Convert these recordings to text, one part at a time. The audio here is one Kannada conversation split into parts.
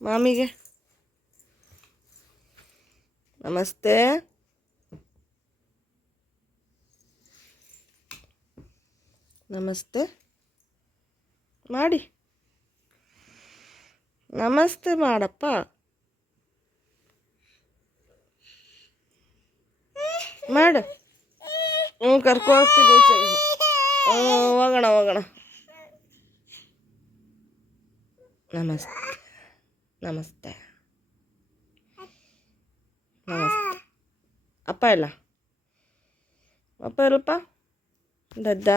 ಮಾಮಿಗೆ ನಮಸ್ತೆ. ನಮಸ್ತೆ ಮಾಡಿ. ನಮಸ್ತೆ ಮಾಡಪ್ಪ. ಮಾಡು. ಕರ್ಕೊ ಹೋಗ್ತೀನಿ. ಹೋಗೋಣ ಹೋಗೋಣ. ನಮಸ್ತೆ ನಮಸ್ತೆ ನಮಸ್ತೆ. ಅಪ್ಪ ಇಲ್ಲ, ಅಪ್ಪ ಇಲ್ಲಪ್ಪ. ದಡ್ಡ.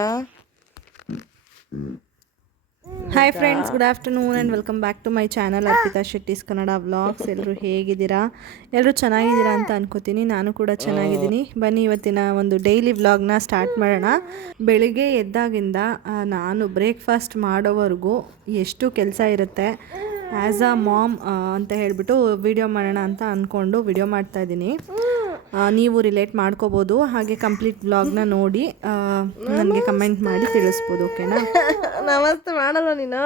Hi friends, good afternoon and welcome back to my channel Arpita Shetty's Kannada vlogs. ಎಲ್ಲರೂ ಹೇಗಿದ್ದೀರಾ? ಎಲ್ಲರೂ ಚೆನ್ನಾಗಿದ್ದೀರಾ ಅಂತ ಅನ್ಕೋತೀನಿ. ನಾನು ಕೂಡ ಚೆನ್ನಾಗಿದ್ದೀನಿ. ಬನ್ನಿ ಇವತ್ತಿನ ಒಂದು ಡೈಲಿ ವ್ಲಾಗ್ನ ಸ್ಟಾರ್ಟ್ ಮಾಡೋಣ. ಬೆಳಿಗ್ಗೆ ಎದ್ದಾಗಿಂದ ನಾನು ಬ್ರೇಕ್ಫಾಸ್ಟ್ ಮಾಡೋವರೆಗೂ ಎಷ್ಟು ಕೆಲಸ ಇರುತ್ತೆ. ಆ್ಯಸ್ ಅ ಮಾಮ್ ಅಂತ ಹೇಳಿಬಿಟ್ಟು ವಿಡಿಯೋ ಮಾಡೋಣ ಅಂತ ಅಂದ್ಕೊಂಡು ವಿಡಿಯೋ ಮಾಡ್ತಾಯಿದ್ದೀನಿ. ನೀವು ರಿಲೇಟ್ ಮಾಡ್ಕೋಬೋದು. ಹಾಗೆ ಕಂಪ್ಲೀಟ್ ವ್ಲಾಗ್ನ ನೋಡಿ ನನಗೆ ಕಮೆಂಟ್ ಮಾಡಿ ತಿಳಿಸ್ಬೋದು, ಓಕೆನಾ? ನಮಸ್ತೆ ಮಾಡಲ್ಲ ನೀನು.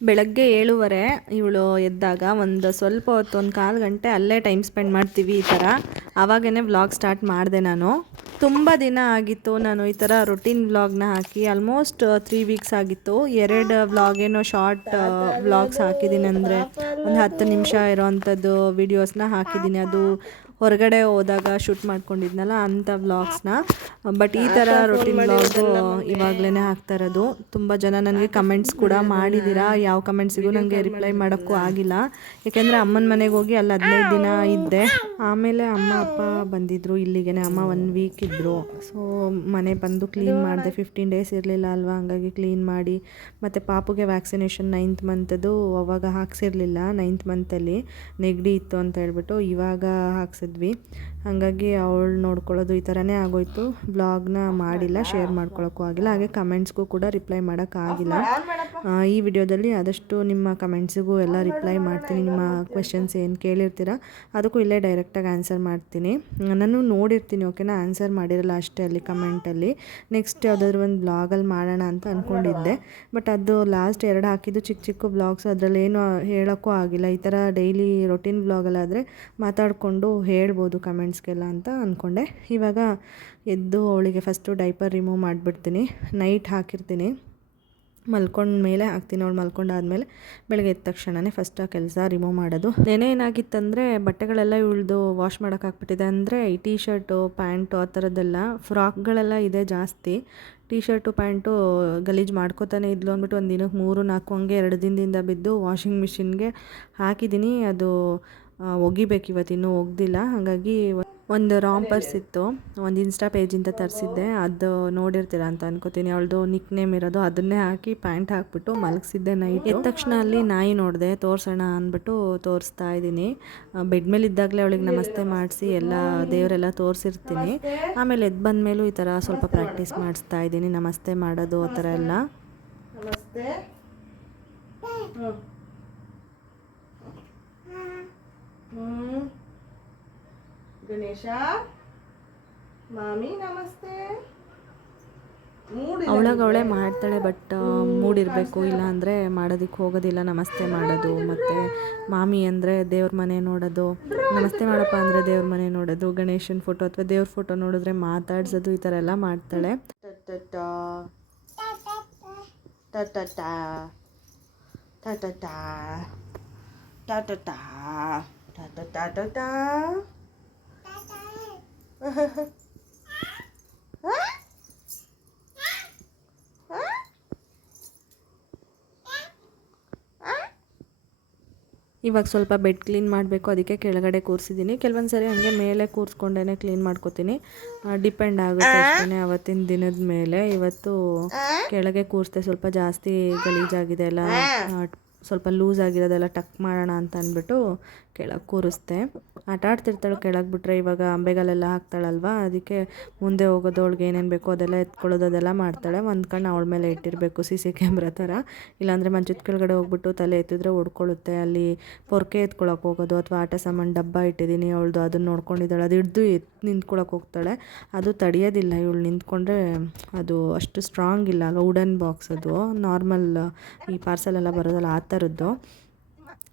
ಬೆಳಗ್ಗೆ 7:30 ಇವಳು ಎದ್ದಾಗ ಒಂದು ಸ್ವಲ್ಪ ಹೊತ್ತು, ಒಂದು 1/4 ಗಂಟೆ ಅಲ್ಲೇ ಟೈಮ್ ಸ್ಪೆಂಡ್ ಮಾಡ್ತೀವಿ ಈ ಥರ. ಆವಾಗೇ ವ್ಲಾಗ್ ಸ್ಟಾರ್ಟ್ ಮಾಡಿದೆ ನಾನು. ತುಂಬ ದಿನ ಆಗಿತ್ತು ನಾನು ಈ ಥರ ರೊಟೀನ್ ವ್ಲಾಗ್ನ ಹಾಕಿ. ಆಲ್ಮೋಸ್ಟ್ 3 ವೀಕ್ಸ್ ಆಗಿತ್ತು. 2 ವ್ಲಾಗೇನೋ ಶಾರ್ಟ್ ವ್ಲಾಗ್ಸ್ ಹಾಕಿದ್ದೀನಿ, ಅಂದರೆ ಒಂದು 10 ನಿಮಿಷ ಇರೋವಂಥದ್ದು ವೀಡಿಯೋಸ್ನ ಹಾಕಿದ್ದೀನಿ. ಅದು ಹೊರಗಡೆ ಹೋದಾಗ ಶೂಟ್ ಮಾಡ್ಕೊಂಡಿದ್ನಲ್ಲ ಅಂಥ ವ್ಲಾಗ್ಸ್ನ. ಬಟ್ ಈ ಥರ ರೊಟೀನ್ ವ್ಲಾಗು ಇವಾಗಲೇ ಹಾಕ್ತಾ ಇರೋದು. ತುಂಬ ಜನ ನನಗೆ ಕಮೆಂಟ್ಸ್ ಕೂಡ ಮಾಡಿದ್ದೀರಾ. ಯಾವ ಕಮೆಂಟ್ಸಿಗೂ ನನಗೆ ರಿಪ್ಲೈ ಮಾಡೋಕ್ಕೂ ಆಗಿಲ್ಲ, ಯಾಕೆಂದರೆ ಅಮ್ಮನ ಮನೆಗೆ ಹೋಗಿ ಅಲ್ಲಿ 15 ದಿನ ಇದ್ದೆ. ಆಮೇಲೆ ಅಮ್ಮ ಅಪ್ಪ ಬಂದಿದ್ದರು ಇಲ್ಲಿಗೆ. ಅಮ್ಮ 1 ವೀಕ್ ಇದ್ದರು. ಸೊ ಮನೆ ಬಂದು ಕ್ಲೀನ್ ಮಾಡಿದೆ. 15 ಡೇಸ್ ಇರಲಿಲ್ಲ ಅಲ್ವಾ, ಹಂಗಾಗಿ ಕ್ಲೀನ್ ಮಾಡಿ. ಮತ್ತು ಪಾಪುಗೆ ವ್ಯಾಕ್ಸಿನೇಷನ್ 9th ಮಂತದ್ದು ಅವಾಗ ಹಾಕ್ಸಿರ್ಲಿಲ್ಲ. 9th ಮಂತಲ್ಲಿ ನೆಗಡಿ ಇತ್ತು ಅಂತ ಹೇಳ್ಬಿಟ್ಟು ಇವಾಗ ಹಾಕ್ಸಿದ್ವಿ. ಹಾಗಾಗಿ ಅವಳು ನೋಡ್ಕೊಳ್ಳೋದು ಈ ಥರನೇ ಆಗೋಯ್ತು. ಬ್ಲಾಗ್ನ ಮಾಡಿಲ್ಲ, ಶೇರ್ ಮಾಡ್ಕೊಳ್ಳೋಕ್ಕೂ ಆಗಿಲ್ಲ. ಹಾಗೆ ಕಮೆಂಟ್ಸ್ಗೂ ಕೂಡ ರಿಪ್ಲೈ ಮಾಡೋಕ್ಕಾಗಿಲ್ಲ. ಈ ವಿಡಿಯೋದಲ್ಲಿ ಆದಷ್ಟು ನಿಮ್ಮ ಕಮೆಂಟ್ಸಿಗೂ ಎಲ್ಲ ರಿಪ್ಲೈ ಮಾಡ್ತೀನಿ. ನಿಮ್ಮ ಕ್ವೆಶನ್ಸ್ ಏನು ಕೇಳಿರ್ತೀರ ಅದಕ್ಕೂ ಇಲ್ಲೇ ಡೈರೆಕ್ಟಾಗಿ ಆನ್ಸರ್ ಮಾಡ್ತೀನಿ. ನಾನು ನೋಡಿರ್ತೀನಿ, ಓಕೆನಾ? ಆನ್ಸರ್ ಮಾಡಿರಲ್ಲ ಅಷ್ಟೇ ಅಲ್ಲಿ ಕಮೆಂಟಲ್ಲಿ. ನೆಕ್ಸ್ಟ್ ಯಾವುದಾದ್ರೂ ಒಂದು ಬ್ಲಾಗಲ್ಲಿ ಮಾಡೋಣ ಅಂತ ಅಂದ್ಕೊಂಡಿದ್ದೆ. ಬಟ್ ಅದು ಲಾಸ್ಟ್ 2 ಹಾಕಿದ್ದು ಚಿಕ್ಕ ಚಿಕ್ಕ ಬ್ಲಾಗ್ಸ್, ಅದರಲ್ಲೇನು ಹೇಳೋಕ್ಕೂ ಆಗಿಲ್ಲ. ಈ ಥರ ಡೈಲಿ ರೊಟೀನ್ ಬ್ಲಾಗಲ್ಲಾದರೆ ಮಾತಾಡಿಕೊಂಡು ಹೇಳ್ಬೋದು ಕಮೆಂಟ್ಸ್ಗೆಲ್ಲ ಅಂತ ಅಂದ್ಕೊಂಡೆ. ಇವಾಗ ಎದ್ದು ಅವಳಿಗೆ ಫಸ್ಟು ಡೈಪರ್ ರಿಮೂವ್ ಮಾಡಿಬಿಡ್ತೀನಿ. ನೈಟ್ ಹಾಕಿರ್ತೀನಿ, ಮಲ್ಕೊಂಡ ಮೇಲೆ ಹಾಕ್ತೀನಿ. ಅವಳು ಮಲ್ಕೊಂಡಾದ್ಮೇಲೆ ಬೆಳಗ್ಗೆ ಎದ್ದ ತಕ್ಷಣವೇ ಫಸ್ಟ್ ಆ ಕೆಲಸ ರಿಮೂವ್ ಮಾಡೋದು. ನೆನೆ ಏನಾಗಿತ್ತಂದರೆ ಬಟ್ಟೆಗಳೆಲ್ಲ ಇವಳ್ದು ವಾಶ್ ಮಾಡೋಕ್ಕಾಗ್ಬಿಟ್ಟಿದೆ. ಅಂದರೆ ಈ ಟೀ ಶರ್ಟು ಪ್ಯಾಂಟು ಆ ಥರದ್ದೆಲ್ಲ ಫ್ರಾಕ್ಗಳೆಲ್ಲ ಇದೆ ಜಾಸ್ತಿ. ಟೀ ಶರ್ಟು ಪ್ಯಾಂಟು ಗಲೀಜು ಮಾಡ್ಕೋತಾನೆ ಇದ್ಲು ಅಂದ್ಬಿಟ್ಟು ಒಂದು ದಿನಕ್ಕೆ 3-4 ಹಂಗೆ 2 ದಿನದಿಂದ ಬಿದ್ದು ವಾಷಿಂಗ್ ಮಿಷಿನ್ಗೆ ಹಾಕಿದ್ದೀನಿ. ಅದು ಒಗಿಬೇಕು, ಇವತ್ತಿನ್ನೂ ಒಗ್ದಿಲ್ಲ. ಹಾಗಾಗಿ ಒಂದು ರಾಂಪರ್ಸ್ ಇತ್ತು, ಒಂದು ಇನ್ಸ್ಟಾ ಪೇಜಿಂದ ತರಿಸಿದ್ದೆ. ಅದು ನೋಡಿರ್ತೀರ ಅಂತ ಅನ್ಕೋತೀನಿ. ಅವಳದು ನಿಕ್ ನೇಮ್ ಇರೋದು, ಅದನ್ನೇ ಹಾಕಿ ಪ್ಯಾಂಟ್ ಹಾಕ್ಬಿಟ್ಟು ಮಲಗಿಸಿದ್ದೆ ನೈಟ್. ಎದ್ದ ತಕ್ಷಣ ಅಲ್ಲಿ ನಾಯಿ ನೋಡಿದೆ, ತೋರಿಸೋಣ ಅಂದ್ಬಿಟ್ಟು ತೋರಿಸ್ತಾ ಇದ್ದೀನಿ. ಬೆಡ್ ಮೇಲೆ ಇದ್ದಾಗಲೇ ಅವಳಿಗೆ ನಮಸ್ತೆ ಮಾಡಿಸಿ ಎಲ್ಲ ದೇವರೆಲ್ಲ ತೋರಿಸಿರ್ತೀನಿ. ಆಮೇಲೆ ಎದ್ದು ಬಂದಮೇಲೂ ಈ ಥರ ಸ್ವಲ್ಪ ಪ್ರಾಕ್ಟೀಸ್ ಮಾಡಿಸ್ತಾ ಇದ್ದೀನಿ, ನಮಸ್ತೆ ಮಾಡೋದು ಆ ಥರ ಎಲ್ಲ. ನಮಸ್ತೆ. ಗಣೇಶ ಮಾಮಿ ನಮಸ್ತೆ. ಅವಳೇ ಮಾಡ್ತಾಳೆ, ಬಟ್ ಮೂಡಿರಬೇಕು, ಇಲ್ಲ ಅಂದರೆ ಮಾಡೋದಕ್ಕೆ ಹೋಗೋದಿಲ್ಲ. ನಮಸ್ತೆ ಮಾಡೋದು ಮತ್ತು ಮಾಮಿ ಅಂದರೆ ದೇವ್ರ ಮನೆ ನೋಡೋದು, ನಮಸ್ತೆ ಮಾಡಪ್ಪ ಅಂದರೆ ದೇವ್ರ ಮನೆ ನೋಡೋದು, ಗಣೇಶನ ಫೋಟೋ ಅಥವಾ ದೇವ್ರ ಫೋಟೋ ನೋಡಿದ್ರೆ ಮಾತಾಡ್ಸೋದು, ಈ ಥರ ಎಲ್ಲ ಮಾಡ್ತಾಳೆ. ಇವಾಗ ಸ್ವಲ್ಪ ಬೆಡ್ ಕ್ಲೀನ್ ಮಾಡಬೇಕು, ಅದಕ್ಕೆ ಕೆಳಗಡೆ ಕೂರಿಸಿದ್ದೀನಿ. ಕೆಲವೊಂದು ಸರಿ ಹಂಗೆ ಮೇಲೆ ಕೂರಿಸ್ಕೊಂಡೇ ಕ್ಲೀನ್ ಮಾಡ್ಕೋತೀನಿ. ಡಿಪೆಂಡ್ ಆಗುತ್ತೆ ಅಷ್ಟೇ ಅವತ್ತಿನ ದಿನದ ಮೇಲೆ. ಇವತ್ತು ಕೆಳಗೆ ಕೂರಿಸ್ದೆ, ಸ್ವಲ್ಪ ಜಾಸ್ತಿ ಗಲೀಜಾಗಿದೆ ಎಲ್ಲ, ಸ್ವಲ್ಪ ಲೂಸ್ ಆಗಿರೋದೆಲ್ಲ ಟಕ್ ಮಾಡೋಣ ಅಂತ ಅಂದ್ಬಿಟ್ಟು ಕೆಳಗೆ ಕೂರಿಸ್ದೆ. ಆಟ ಆಡ್ತಿರ್ತಾಳೆ ಕೆಳಗೆ ಬಿಟ್ಟರೆ. ಇವಾಗ ಅಂಬೆಗಳೆಲ್ಲ ಹಾಕ್ತಾಳಲ್ವ, ಅದಕ್ಕೆ ಮುಂದೆ ಹೋಗೋದು, ಅವಳಿಗೆ ಏನೇನು ಬೇಕೋ ಅದೆಲ್ಲ ಎತ್ಕೊಳ್ಳೋದು, ಅದೆಲ್ಲ ಮಾಡ್ತಾಳೆ. ಒಂದು ಕಣ್ಣು ಅವಳ ಮೇಲೆ ಇಟ್ಟಿರಬೇಕು, CC ಕ್ಯಾಮ್ರಾ ಥರ. ಇಲ್ಲಾಂದರೆ ಮಂಚದ ಕೆಳಗಡೆ ಹೋಗ್ಬಿಟ್ಟು ತಲೆ ಎತ್ತಿದ್ರೆ ಹೊಡ್ಕೊಳ್ಳುತ್ತೆ. ಅಲ್ಲಿ ಪೊರ್ಕೆ ಎತ್ಕೊಳಕ್ಕೆ ಹೋಗೋದು, ಅಥವಾ ಆಟ ಸಾಮಾನು ಡಬ್ಬ ಇಟ್ಟಿದ್ದೀನಿ ಅವಳದು, ಅದನ್ನು ನೋಡ್ಕೊಂಡಿದ್ದಾಳೆ. ಅದು ಹಿಡ್ದು ನಿಂತ್ಕೊಳಕ್ಕೆ ಹೋಗ್ತಾಳೆ. ಅದು ತಡೆಯೋದಿಲ್ಲ, ಇವಳು ನಿಂತ್ಕೊಂಡ್ರೆ. ಅದು ಅಷ್ಟು ಸ್ಟ್ರಾಂಗ್ ಇಲ್ಲ ಅಲ್ವ, ವುಡನ್ ಬಾಕ್ಸ್ ಅದು, ನಾರ್ಮಲ್ ಈ ಪಾರ್ಸಲೆಲ್ಲ ಬರೋದಲ್ಲ ಆ ಥರದ್ದು.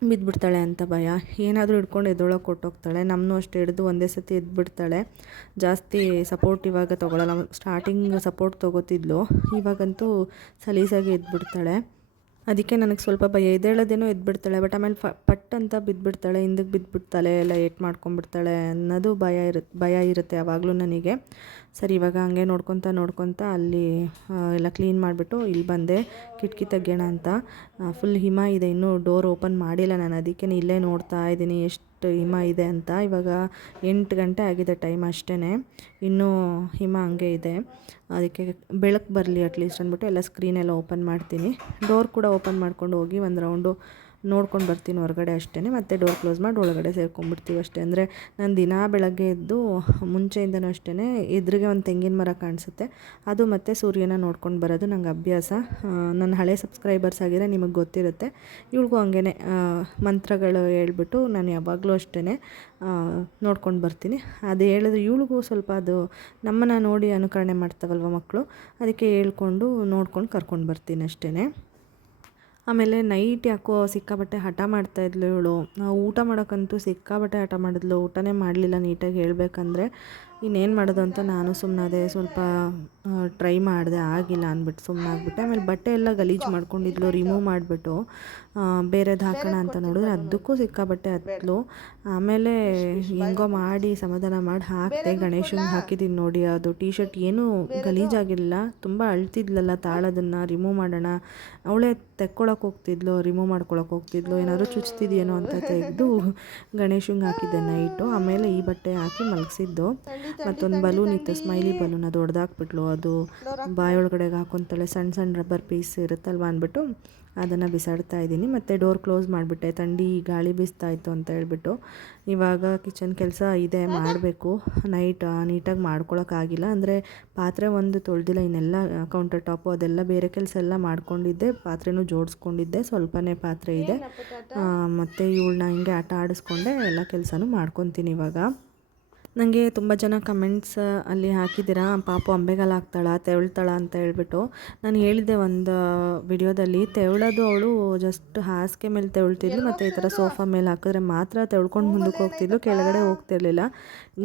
ಬಿದ್ದುಬಿಡ್ತಾಳೆ ಅಂತ ಭಯ. ಏನಾದರೂ ಹಿಡ್ಕೊಂಡು ಎದ್ದೊಳಗೆ ಕೊಟ್ಟೋಗ್ತಾಳೆ. ನಮ್ಮನ್ನೂ ಅಷ್ಟೇ ಹಿಡಿದು ಒಂದೇ ಸತಿ ಎದ್ಬಿಡ್ತಾಳೆ. ಜಾಸ್ತಿ ಸಪೋರ್ಟ್ ಇವಾಗ ತೊಗೊಳಲ್ಲ. ಸ್ಟಾರ್ಟಿಂಗ್ ಸಪೋರ್ಟ್ ತೊಗೋತಿದ್ಲು, ಇವಾಗಂತೂ ಸಲೀಸಾಗಿ ಎದ್ಬಿಡ್ತಾಳೆ. ಅದಕ್ಕೆ ನನಗೆ ಸ್ವಲ್ಪ ಭಯ. ಎದ್ದೇಳೋದೇನೋ ಎದ್ಬಿಡ್ತಾಳೆ, ಬಟ್ ಆಮೇಲೆ ಪಟ್ ಅಂತ ಬಿದ್ದುಬಿಡ್ತಾಳೆ, ಹಿಂದಕ್ಕೆ ಬಿದ್ದುಬಿಡ್ತಾಳೆ, ಎಲ್ಲ ಏಟ್ ಮಾಡ್ಕೊಂಬಿಡ್ತಾಳೆ ಅನ್ನೋದು ಭಯ ಇರುತ್ತೆ ಯಾವಾಗಲೂ ನನಗೆ. ಸರಿ, ಇವಾಗ ಹಂಗೆ ನೋಡ್ಕೊತ ಅಲ್ಲಿ ಎಲ್ಲ ಕ್ಲೀನ್ ಮಾಡಿಬಿಟ್ಟು ಇಲ್ಲಿ ಬಂದೆ ಕಿಟಕಿ ತೆಗೆಯೋಣ ಅಂತ. ಫುಲ್ ಹಿಮ ಇದೆ, ಇನ್ನೂ ಡೋರ್ ಓಪನ್ ಮಾಡಿಲ್ಲ ನಾನು, ಅದಕ್ಕೆ ಇಲ್ಲೇ ನೋಡ್ತಾ ಇದ್ದೀನಿ ಎಷ್ಟು ಹಿಮ ಇದೆ ಅಂತ. ಇವಾಗ 8 ಗಂಟೆ ಆಗಿದೆ ಟೈಮ್ ಅಷ್ಟೇ, ಇನ್ನೂ ಹಿಮ ಹಂಗೆ ಇದೆ. ಅದಕ್ಕೆ ಬೆಳಕು ಬರಲಿ ಅಟ್ಲೀಸ್ಟ್ ಅಂದ್ಬಿಟ್ಟು ಎಲ್ಲ ಸ್ಕ್ರೀನೆಲ್ಲ ಓಪನ್ ಮಾಡ್ತೀನಿ. ಡೋರ್ ಕೂಡ ಓಪನ್ ಮಾಡ್ಕೊಂಡು ಹೋಗಿ ಒಂದು ರೌಂಡು ನೋಡ್ಕೊಂಡು ಬರ್ತೀನಿ ಹೊರಗಡೆ ಅಷ್ಟೇ. ಮತ್ತು ಡೋರ್ ಕ್ಲೋಸ್ ಮಾಡಿ ಒಳಗಡೆ ಸೇರ್ಕೊಂಡ್ಬಿಡ್ತೀವಿ ಅಷ್ಟೇ. ಅಂದರೆ ನಾನು ದಿನ ಬೆಳಗ್ಗೆ ಎದ್ದು ಮುಂಚೆಯಿಂದನೂ ಅಷ್ಟೇ ಎದುರಿಗೆ ಒಂದು ತೆಂಗಿನ ಮರ ಕಾಣಿಸುತ್ತೆ, ಅದು ಮತ್ತು ಸೂರ್ಯನ ನೋಡ್ಕೊಂಡು ಬರೋದು ನಂಗೆ ಅಭ್ಯಾಸ. ನನ್ನ ಹಳೆ ಸಬ್ಸ್ಕ್ರೈಬರ್ಸ್ ಆಗಿದ್ರೆ ನಿಮಗೆ ಗೊತ್ತಿರುತ್ತೆ. ಇವ್ಳಿಗೂ ಹಂಗೇ ಮಂತ್ರಗಳು ಹೇಳ್ಬಿಟ್ಟು ನಾನು ಯಾವಾಗಲೂ ಅಷ್ಟೇ ನೋಡ್ಕೊಂಡು ಬರ್ತೀನಿ. ಅದು ಹೇಳಿದ್ರೆ ಇವಳಿಗೂ ಸ್ವಲ್ಪ ಅದು ನಮ್ಮನ್ನು ನೋಡಿ ಅನುಕರಣೆ ಮಾಡ್ತಾವಲ್ವ ಮಕ್ಕಳು, ಅದಕ್ಕೆ ಹೇಳ್ಕೊಂಡು ನೋಡ್ಕೊಂಡು ಕರ್ಕೊಂಡು ಬರ್ತೀನಿ ಅಷ್ಟೇ. ಆಮೇಲೆ ನೈಟ್ ಯಾಕೋ ಸಿಕ್ಕಾಬಟ್ಟೆ ಹಠ ಮಾಡ್ತಾಯಿದ್ಲು ಇವಳು. ಊಟ ಮಾಡೋಕ್ಕಂತೂ ಸಿಕ್ಕಾಬಟ್ಟೆ ಹಠ ಮಾಡಿದ್ಲು, ಊಟನೇ ಮಾಡಲಿಲ್ಲ ನೀಟಾಗಿ ಹೇಳಬೇಕಂದ್ರೆ. ಇನ್ನೇನು ಮಾಡೋದು ಅಂತ ನಾನು ಸುಮ್ಮನಾದೆ. ಸ್ವಲ್ಪ ಟ್ರೈ ಮಾಡಿದೆ, ಆಗಿಲ್ಲ ಅಂದ್ಬಿಟ್ಟು ಸುಮ್ಮನಾಗ್ಬಿಟ್ಟೆ. ಆಮೇಲೆ ಬಟ್ಟೆ ಎಲ್ಲ ಗಲೀಜು ಮಾಡ್ಕೊಂಡಿದ್ಲು, ರಿಮೂವ್ ಮಾಡಿಬಿಟ್ಟು ಬೇರೆದು ಹಾಕೋಣ ಅಂತ ನೋಡಿದ್ರೆ ಅದಕ್ಕೂ ಸಿಕ್ಕಾಬಟ್ಟೆ ಹತ್ತಲು. ಆಮೇಲೆ ಹೆಂಗೋ ಮಾಡಿ ಸಮಾಧಾನ ಮಾಡಿ ಹಾಕಿದೆ. ಗಣೇಶಂಗೆ ಹಾಕಿದ್ದೀನಿ ನೋಡಿ, ಅದು ಟೀ ಶರ್ಟ್ ಏನೂ ಗಲೀಜಾಗಿರಲಿಲ್ಲ, ತುಂಬ ಅಳ್ತಿದ್ಲಲ್ಲ ತಾಳೋದನ್ನು ರಿಮೂವ್ ಮಾಡೋಣ. ಅವಳೇ ತೆಕ್ಕೊಳಕ್ಕೆ ಹೋಗ್ತಿದ್ಲು, ರಿಮೂವ್ ಮಾಡ್ಕೊಳಕ್ಕೆ ಹೋಗ್ತಿದ್ಲು, ಏನಾದರೂ ಚುಚ್ತಿದೆಯೇನೋ ಅಂತ ತೆಗೆದು ಗಣೇಶಂಗೆ ಹಾಕಿದ್ದೆ ನೈಟು. ಆಮೇಲೆ ಈ ಬಟ್ಟೆ ಹಾಕಿ ಮಲಗಿಸಿದ್ದು. ಮತ್ತೊಂದು ಬಲೂನ್ ಇತ್ತು, ಸ್ಮೈಲಿ ಬಲೂನ್, ಅದು ಹೊಡೆದಾಕ್ಬಿಟ್ಲು. ಅದು ಬಾಯೊಳಗಡೆಗೆ ಹಾಕೊತಾಳೆ, ಸಣ್ಣ ಸಣ್ಣ ರಬ್ಬರ್ ಪೀಸ್ ಇರುತ್ತಲ್ವ ಅಂದ್ಬಿಟ್ಟು ಅದನ್ನು ಬಿಸಾಡ್ತಾ ಇದ್ದೀನಿ. ಮತ್ತು ಡೋರ್ ಕ್ಲೋಸ್ ಮಾಡಿಬಿಟ್ಟೆ, ಥಂಡಿ ಗಾಳಿ ಬೀಸ್ತಾ ಇತ್ತು ಅಂತ ಹೇಳ್ಬಿಟ್ಟು. ಇವಾಗ ಕಿಚನ್ ಕೆಲಸ ಇದೆ, ಮಾಡಬೇಕು. ನೀಟಾಗಿ ಮಾಡ್ಕೊಳಕ್ಕಾಗಿಲ್ಲ, ಅಂದರೆ ಪಾತ್ರೆ ಒಂದು ತೊಳೆದಿಲ್ಲ, ಇನ್ನೆಲ್ಲ ಕೌಂಟರ್ ಟಾಪು ಅದೆಲ್ಲ ಬೇರೆ ಕೆಲಸ ಎಲ್ಲ ಮಾಡ್ಕೊಂಡಿದ್ದೆ. ಪಾತ್ರೆನೂ ಜೋಡಿಸ್ಕೊಂಡಿದ್ದೆ, ಸ್ವಲ್ಪನೇ ಪಾತ್ರೆ ಇದೆ. ಮತ್ತು ಇವಳನ್ನ ಹಿಂಗೆ ಆಟ ಆಡಿಸ್ಕೊಂಡೆ ಎಲ್ಲ ಕೆಲಸನೂ ಮಾಡ್ಕೊತೀನಿ ಇವಾಗ. ನನಗೆ ತುಂಬ ಜನ ಕಮೆಂಟ್ಸ್ ಅಲ್ಲಿ ಹಾಕಿದ್ದೀರಾ, ಪಾಪು ಅಂಬೆಗಾಲು ಹಾಕ್ತಾಳ, ತೆವಳ್ತಾಳ ಅಂತ ಹೇಳ್ಬಿಟ್ಟು. ನಾನು ಹೇಳಿದ್ದೆ ಒಂದು ವಿಡಿಯೋದಲ್ಲಿ, ತೆವಳೋದು ಅವಳು ಜಸ್ಟ್ ಹಾಸಿಗೆ ಮೇಲೆ ತೆವಳ್ತಿದ್ಲು, ಮತ್ತು ಈ ಥರ ಸೋಫಾ ಮೇಲೆ ಹಾಕಿದ್ರೆ ಮಾತ್ರ ತೆವಳ್ಕೊಂಡು ಮುಂದಕ್ಕೆ ಹೋಗ್ತಿದ್ಲು, ಕೆಳಗಡೆ ಹೋಗ್ತಿರ್ಲಿಲ್ಲ.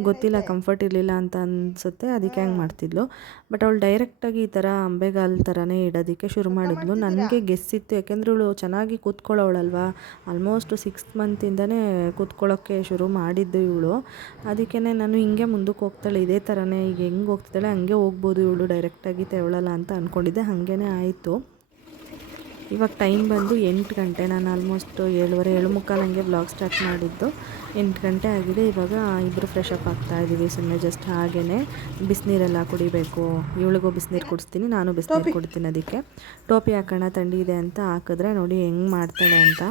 ಗೊತ್ತಿಲ್ಲ, ಕಂಫರ್ಟ್ ಇರಲಿಲ್ಲ ಅಂತ ಅನಿಸುತ್ತೆ, ಅದಕ್ಕೆ ಹಂಗೆ ಮಾಡ್ತಿದ್ಲು. ಬಟ್ ಅವಳು ಡೈರೆಕ್ಟಾಗಿ ಈ ಥರ ಅಂಬೆಗಾಲು ಥರನೇ ಇಡೋದಕ್ಕೆ ಶುರು ಮಾಡಿದ್ಲು. ನನಗೆ ಗೆಸ್ಸಿತ್ತು, ಯಾಕೆಂದರೆ ಇವಳು ಚೆನ್ನಾಗಿ ಕೂತ್ಕೊಳ್ಳೋಳಲ್ವ, ಆಲ್ಮೋಸ್ಟ್ 6th ಮಂತಿಂದನೇ ಕೂತ್ಕೊಳ್ಳೋಕ್ಕೆ ಶುರು ಮಾಡಿದ್ದು ಇವಳು. ಅದಕ್ಕೇ ನಾನು ಹಿಂಗೆ ಮುಂದಕ್ಕೆ ಹೋಗ್ತಾಳೆ, ಇದೇ ಥರನೇ ಈಗ ಹೆಂಗೆ ಹೋಗ್ತಿದ್ದಾಳೆ ಹಂಗೆ ಹೋಗ್ಬೋದು ಇವಳು, ಡೈರೆಕ್ಟಾಗಿ ತೆವಳಲ್ಲ ಅಂತ ಅಂದ್ಕೊಂಡಿದ್ದೆ. ಹಾಗೇ ಆಯಿತು. ಇವಾಗ ಟೈಮ್ ಬಂದು 8 ಗಂಟೆ. ನಾನು ಆಲ್ಮೋಸ್ಟ್ 7:30 7:45 ಹಂಗೆ ವ್ಲಾಗ್ ಸ್ಟಾರ್ಟ್ ಮಾಡಿದ್ದು. 8 ಗಂಟೆ ಆಗಿದೆ. ಇವಾಗ ಇಬ್ಬರು ಫ್ರೆಶ್ ಅಪ್ ಆಗ್ತಾಯಿದ್ದೀವಿ, ಸುಮ್ಮನೆ ಜಸ್ಟ್ ಹಾಗೇ. ಬಿಸಿನೀರೆಲ್ಲ ಕುಡಿಬೇಕು, ಇವಳಿಗೂ ಬಿಸಿನೀರು ಕುಡಿಸ್ತೀನಿ, ನಾನು ಬಿಸಿನೀರು ಕುಡಿತೀನಿ. ಅದಕ್ಕೆ ಟೋಪಿ ಹಾಕೋಣ, ಥಂಡಿ ಇದೆ ಅಂತ ಹಾಕಿದ್ರೆ ನೋಡಿ ಹೆಂಗೆ ಮಾಡ್ತಾಳೆ ಅಂತ.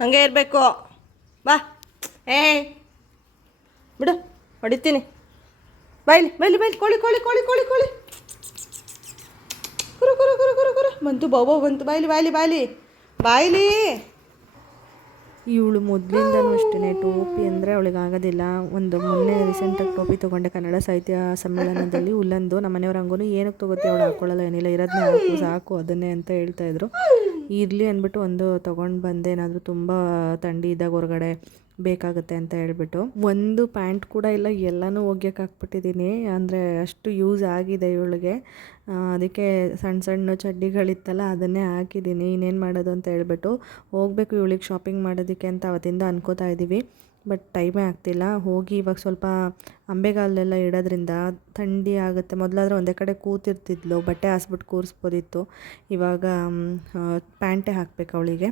ಹಂಗೆ ಇರಬೇಕು, ಬಾ, ಬಿಡು, ಹೊಡಿತೀನಿ. ಬಾಯ್ಲಿ ಬಾಯ್ಲಿ ಬಾಯ್ಲಿ, ಕೋಳಿ ಕೋಳಿ ಕೋಳಿ ಕೋಳಿ ಕೋಳಿ, ಕುರು ಕುರು ಕುರು ಕುರು ಕುರು ಬಂತು, ಬಾವು ಬಂತು, ಬಾಯ್ಲಿ ಬಾಯ್ಲಿ ಬಾಯ್ಲಿ ಬಾಯ್ಲಿ. ಇವಳು ಮೊದಲಿಂದನೂ ಅಷ್ಟೇ ಟೋಪಿ ಅಂದರೆ ಅವಳಿಗೆ ಆಗೋದಿಲ್ಲ. ಮೊನ್ನೆ ರೀಸೆಂಟಾಗಿ ಟೋಪಿ ತೊಗೊಂಡೆ ಕನ್ನಡ ಸಾಹಿತ್ಯ ಸಮ್ಮೇಳನದಲ್ಲಿ, ಉಲ್ಲಂದು. ನಮ್ಮ ಮನೆಯವ್ರ ಹಂಗೂ ಏನಕ್ಕೆ ತೊಗೋತೀವಿ, ಅವಳು ಹಾಕ್ಕೊಳ್ಳಲ್ಲ, ಏನಿಲ್ಲ, ಇರೋದನ್ನೇ ಹಾಕು ಸಾಕು ಅದನ್ನೇ ಅಂತ ಹೇಳ್ತಾಯಿದ್ರು. ಇರಲಿ ಅಂದ್ಬಿಟ್ಟು ಒಂದು ತೊಗೊಂಡು ಬಂದೆ, ಏನಾದರೂ ತುಂಬ ಥಂಡಿ ಇದ್ದಾಗ ಹೊರಗಡೆ ಬೇಕಾಗುತ್ತೆ ಅಂತ ಹೇಳ್ಬಿಟ್ಟು. ಒಂದು ಪ್ಯಾಂಟ್ ಕೂಡ ಇಲ್ಲ, ಎಲ್ಲನೂ ಒಗ್ಯಕ್ಕೆ ಹಾಕ್ಬಿಟ್ಟಿದ್ದೀನಿ, ಅಂದರೆ ಅಷ್ಟು ಯೂಸ್ ಆಗಿದೆ ಇವಳಿಗೆ. ಅದಕ್ಕೆ ಸಣ್ಣ ಸಣ್ಣ ಚಡ್ಡಿಗಳಿತ್ತಲ್ಲ ಅದನ್ನೇ ಹಾಕಿದ್ದೀನಿ. ಇನ್ನೇನು ಮಾಡೋದು ಅಂತ ಹೇಳ್ಬಿಟ್ಟು ಹೋಗಬೇಕು ಇವಳಿಗೆ ಶಾಪಿಂಗ್ ಮಾಡೋದಕ್ಕೆ ಅಂತ ಅವತ್ತಿಂದ ಅನ್ಕೋತಾ ಇದ್ದೀವಿ. ಬಟ್ ಟೈಮೇ ಆಗ್ತಿಲ್ಲ. ಹೋಗಿ ಇವಾಗ ಸ್ವಲ್ಪ ಅಂಬೆಗಾಲೆಲ್ಲ ಇಡೋದ್ರಿಂದ ಥಂಡಿ ಆಗುತ್ತೆ. ಮೊದಲಾದ್ರೆ ಒಂದೇ ಕಡೆ ಕೂತಿರ್ತಿದ್ಲು, ಬಟ್ಟೆ ಹಾಸ್ಬಿಟ್ಟು ಕೂರಿಸ್ಬೋದಿತ್ತು. ಇವಾಗ ಪ್ಯಾಂಟೇ ಹಾಕಬೇಕು ಅವಳಿಗೆ,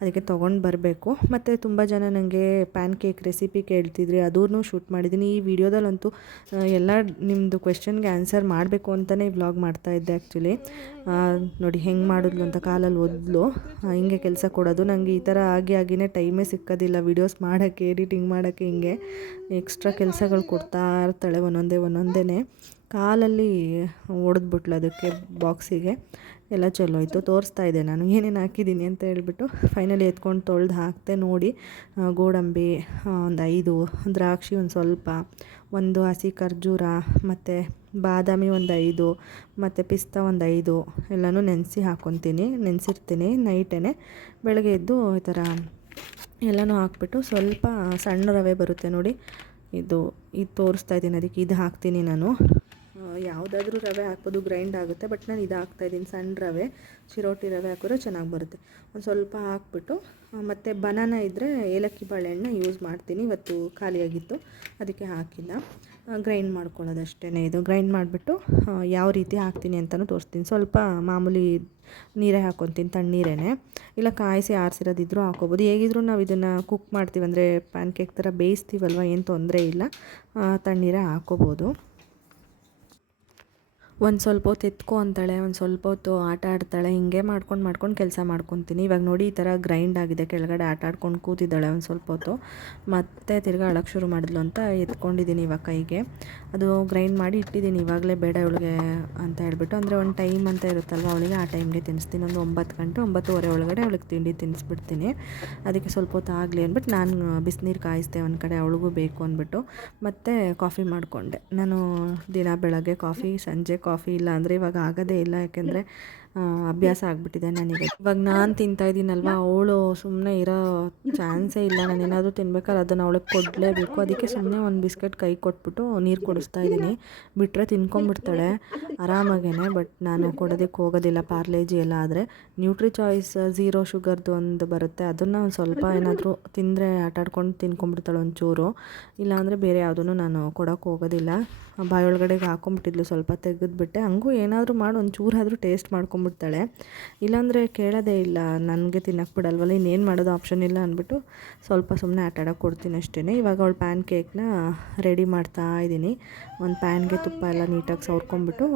ಅದಕ್ಕೆ ತೊಗೊಂಡು ಬರಬೇಕು. ಮತ್ತು ತುಂಬ ಜನ ನನಗೆ ಪ್ಯಾನ್ ಕೇಕ್ ರೆಸಿಪಿ ಕೇಳ್ತಿದ್ರಿ, ಅದೂ ಶೂಟ್ ಮಾಡಿದ್ದೀನಿ. ಈ ವಿಡಿಯೋದಲ್ಲಂತೂ ಎಲ್ಲ ನಿಮ್ಮದು ಕ್ವೆಶ್ಚನ್ಗೆ ಆನ್ಸರ್ ಮಾಡಬೇಕು ಅಂತಲೇ ವ್ಲಾಗ್ ಮಾಡ್ತಾಯಿದ್ದೆ ಆ್ಯಕ್ಚುಲಿ. ನೋಡಿ ಹೆಂಗೆ ಮಾಡಿದ್ಲು ಅಂತ, ಕಾಲಲ್ಲಿ ಒದ್ಲು, ಹಿಂಗೆ ಕೆಲಸ ಕೊಡೋದು. ನನಗೆ ಈ ಥರ ಆಗಿನೇ ಟೈಮೇ ಸಿಕ್ಕೋದಿಲ್ಲ ವೀಡಿಯೋಸ್ ಮಾಡೋಕ್ಕೆ, ಎಡಿಟಿಂಗ್ ಮಾಡೋಕ್ಕೆ. ಹಿಂಗೆ ಎಕ್ಸ್ಟ್ರಾ ಕೆಲಸಗಳು ಕೊಡ್ತಾ ಇರ್ತಾಳೆ ಒಂದೊಂದೇ. ಕಾಲಲ್ಲಿ ಹೊಡೆದ್ಬಿಟ್ಲು ಅದಕ್ಕೆ ಬಾಕ್ಸಿಗೆ. ಎಲ್ಲ ಚಲೋ ಆಯಿತು. ತೋರಿಸ್ತಾ ಇದ್ದೆ ನಾನು ಏನೇನು ಹಾಕಿದ್ದೀನಿ ಅಂತ ಹೇಳ್ಬಿಟ್ಟು. ಫೈನಲಿ ಎತ್ಕೊಂಡು ತೊಳೆದು ಹಾಕ್ತೆ. ನೋಡಿ ಗೋಡಂಬಿ ಒಂದು 5, ದ್ರಾಕ್ಷಿ ಒಂದು ಸ್ವಲ್ಪ, ಒಂದು ಹಸಿ ಖರ್ಜೂರ, ಮತ್ತು ಬಾದಾಮಿ ಒಂದು 5, ಮತ್ತು ಪಿಸ್ತಾ ಒಂದು 5 ಎಲ್ಲನೂ ನೆನೆಸಿರ್ತೀನಿ ನೈಟೇ. ಬೆಳಗ್ಗೆ ಎದ್ದು ಈ ಥರ ಎಲ್ಲನೂ ಹಾಕ್ಬಿಟ್ಟು ಸ್ವಲ್ಪ ಸಣ್ಣ ರವೆ ಬರುತ್ತೆ ನೋಡಿ, ಇದು ತೋರಿಸ್ತಾ ಇದ್ದೀನಿ. ಅದಕ್ಕೆ ಇದು ಹಾಕ್ತೀನಿ ನಾನು. ಯಾವುದಾದ್ರೂ ರವೆ ಹಾಕ್ಬೋದು, ಗ್ರೈಂಡ್ ಆಗುತ್ತೆ. ಬಟ್ ನಾನು ಇದು ಹಾಕ್ತಾಯಿದ್ದೀನಿ, ಸಣ್ಣ ರವೆ, ಚಿರೋಟಿ ರವೆ ಹಾಕಿದ್ರೆ ಚೆನ್ನಾಗಿ ಬರುತ್ತೆ. ಒಂದು ಸ್ವಲ್ಪ ಹಾಕ್ಬಿಟ್ಟು ಮತ್ತು ಬನಾನಾ ಇದ್ದರೆ ಏಲಕ್ಕಿ ಬಾಳೆಹಣ್ಣು ಯೂಸ್ ಮಾಡ್ತೀನಿ. ಇವತ್ತು ಖಾಲಿಯಾಗಿತ್ತು ಅದಕ್ಕೆ ಹಾಕಿಲ್ಲ. ಗ್ರೈಂಡ್ ಮಾಡ್ಕೊಳ್ಳೋದಷ್ಟೇ. ಇದು ಗ್ರೈಂಡ್ ಮಾಡಿಬಿಟ್ಟು ಯಾವ ರೀತಿ ಹಾಕ್ತೀನಿ ಅಂತಲೂ ತೋರಿಸ್ತೀನಿ. ಸ್ವಲ್ಪ ಮಾಮೂಲಿ ನೀರೇ ಹಾಕ್ಕೊತೀನಿ, ತಣ್ಣೀರೇ, ಇಲ್ಲ ಕಾಯಿಸಿ ಆರಿಸಿರೋದಿದ್ರೂ ಹಾಕ್ಕೋಬೋದು. ಹೇಗಿದ್ರೂ ನಾವು ಇದನ್ನು ಕುಕ್ ಮಾಡ್ತೀವಿ ಅಂದರೆ ಪ್ಯಾನ್ ಕೇಕ್ ಥರ ಬೇಯಿಸ್ತೀವಲ್ವ, ಏನು ತೊಂದರೆ ಇಲ್ಲ, ತಣ್ಣೀರೇ ಹಾಕ್ಕೋಬೋದು. ಒಂದು ಸ್ವಲ್ಪ ಹೊತ್ತು ಎತ್ಕೊ ಅಂತಾಳೆ, ಒಂದು ಸ್ವಲ್ಪ ಹೊತ್ತು ಆಟ ಆಡ್ತಾಳೆ. ಹಿಂಗೆ ಮಾಡ್ಕೊಂಡು ಕೆಲಸ ಮಾಡ್ಕೊತೀನಿ. ಇವಾಗ ನೋಡಿ ಈ ಥರ ಗ್ರೈಂಡ್ ಆಗಿದೆ, ಕೆಳಗಡೆ ಆಟ ಆಡ್ಕೊಂಡು ಕೂತಿದ್ದಾಳೆ ಒಂದು ಸ್ವಲ್ಪ ಹೊತ್ತು. ಮತ್ತೆ ತಿರ್ಗಿ ಅಳಕ್ಕೆ ಶುರು ಮಾಡಿದ್ಲು ಅಂತ ಎತ್ಕೊಂಡಿದ್ದೀನಿ ಇವಾಗ ಕೈಗೆ. ಅದು ಗ್ರೈಂಡ್ ಮಾಡಿ ಇಟ್ಟಿದ್ದೀನಿ, ಇವಾಗಲೇ ಬೇಡ ಇವಳಿಗೆ ಅಂತ ಹೇಳ್ಬಿಟ್ಟು. ಅಂದರೆ ಒಂದು ಟೈಮ್ ಅಂತ ಇರುತ್ತಲ್ವ ಅವಳಿಗೆ, ಆ ಟೈಮ್ಗೆ ತಿನ್ನಿಸ್ತೀನಿ. ಒಂದು 9 ಗಂಟೆ 9:30 ಒಳಗಡೆ ಅವಳಿಗೆ ತಿಂಡಿ ತಿನ್ನಿಸ್ಬಿಡ್ತೀನಿ. ಅದಕ್ಕೆ ಸ್ವಲ್ಪ ಹೊತ್ತು ಆಗಲಿ ಅಂದ್ಬಿಟ್ಟು ನಾನು ಬಿಸಿನೀರು ಕಾಯಿಸ್ದೆ ಒಂದು ಕಡೆ, ಅವಳಿಗೂ ಬೇಕು ಅಂದ್ಬಿಟ್ಟು. ಮತ್ತು ಕಾಫಿ ಮಾಡಿಕೊಂಡೆ ನಾನು. ದಿನ ಬೆಳಗ್ಗೆ ಕಾಫಿ, ಸಂಜೆ ಕಾಫಿ, ಇಲ್ಲ ಅಂದರೆ ಇವಾಗ ಆಗೋದೇ ಇಲ್ಲ, ಯಾಕೆಂದರೆ ಅಭ್ಯಾಸ ಆಗಿಬಿಟ್ಟಿದೆ ನನಗೆ. ಇವಾಗ ನಾನು ತಿಂತಾಯಿದ್ದೀನಲ್ವ, ಅವಳು ಸುಮ್ಮನೆ ಇರೋ ಚಾನ್ಸೇ ಇಲ್ಲ. ನಾನು ಏನಾದರೂ ತಿನ್ಬೇಕಾದ್ರೆ ಅದನ್ನು ಅವಳಿಗೆ ಕೊಡಲೇಬೇಕು. ಅದಕ್ಕೆ ಸುಮ್ಮನೆ ಒಂದು ಬಿಸ್ಕೆಟ್ ಕೈ ಕೊಟ್ಬಿಟ್ಟು ನೀರು ಕುಡಿಸ್ತಾ ಇದ್ದೀನಿ. ಬಿಟ್ಟರೆ ತಿನ್ಕೊಂಬಿಡ್ತಾಳೆ ಆರಾಮಾಗೇ. ಬಟ್ ನಾನು ಕೊಡೋದಕ್ಕೆ ಹೋಗೋದಿಲ್ಲ. ಪಾರ್ಲೇಜಿ ಎಲ್ಲ ಆದರೆ ನ್ಯೂಟ್ರಿ ಚಾಯ್ಸ್ 0 ಶುಗರ್ದು ಒಂದು ಬರುತ್ತೆ, ಅದನ್ನು ಒಂದು ಸ್ವಲ್ಪ ಏನಾದರೂ ತಿಂದರೆ ಆಟಾಡ್ಕೊಂಡು ತಿನ್ಕೊಂಬಿಡ್ತಾಳೆ ಒಂಚೂರು. ಇಲ್ಲಾಂದರೆ ಬೇರೆ ಯಾವುದೂ ನಾನು ಕೊಡೋಕ್ಕೆ ಹೋಗೋದಿಲ್ಲ. ಬಾಯೊಳಗಡೆಗೆ ಹಾಕೊಂಬಿಟ್ಟಿದ್ಲು, ಸ್ವಲ್ಪ ತೆಗೆದುಬಿಟ್ಟೆ. ಹಂಗೂ ಏನಾದರೂ ಮಾಡಿ ಒಂಚೂರಾದರೂ ಟೇಸ್ಟ್ ಮಾಡ್ಕೊಂಬಿಡ್ತಾಳೆ. ಇಲ್ಲಾಂದರೆ ಕೇಳೋದೇ ಇಲ್ಲ, ನನಗೆ ತಿನ್ನಕ್ಕೆ ಬಿಡಲ್ವಲ್ಲ, ಇನ್ನೇನು ಮಾಡೋದು, ಆಪ್ಷನ್ ಇಲ್ಲ ಅಂದ್ಬಿಟ್ಟು ಸ್ವಲ್ಪ ಸುಮ್ಮನೆ ಆಟ ಆಡೋಕ್ಕೆ ಕೊಡ್ತೀನಿ ಅಷ್ಟೇ. ಇವಾಗ ಅವಳು ಪ್ಯಾನ್ ಕೇಕ್ನ ರೆಡಿ ಮಾಡ್ತಾ ಇದ್ದೀನಿ. ಒಂದು ಪ್ಯಾನ್ಗೆ ತುಪ್ಪ ಎಲ್ಲ ನೀಟಾಗಿ ಸವರ್ಕೊಂಬಿಟ್ಟು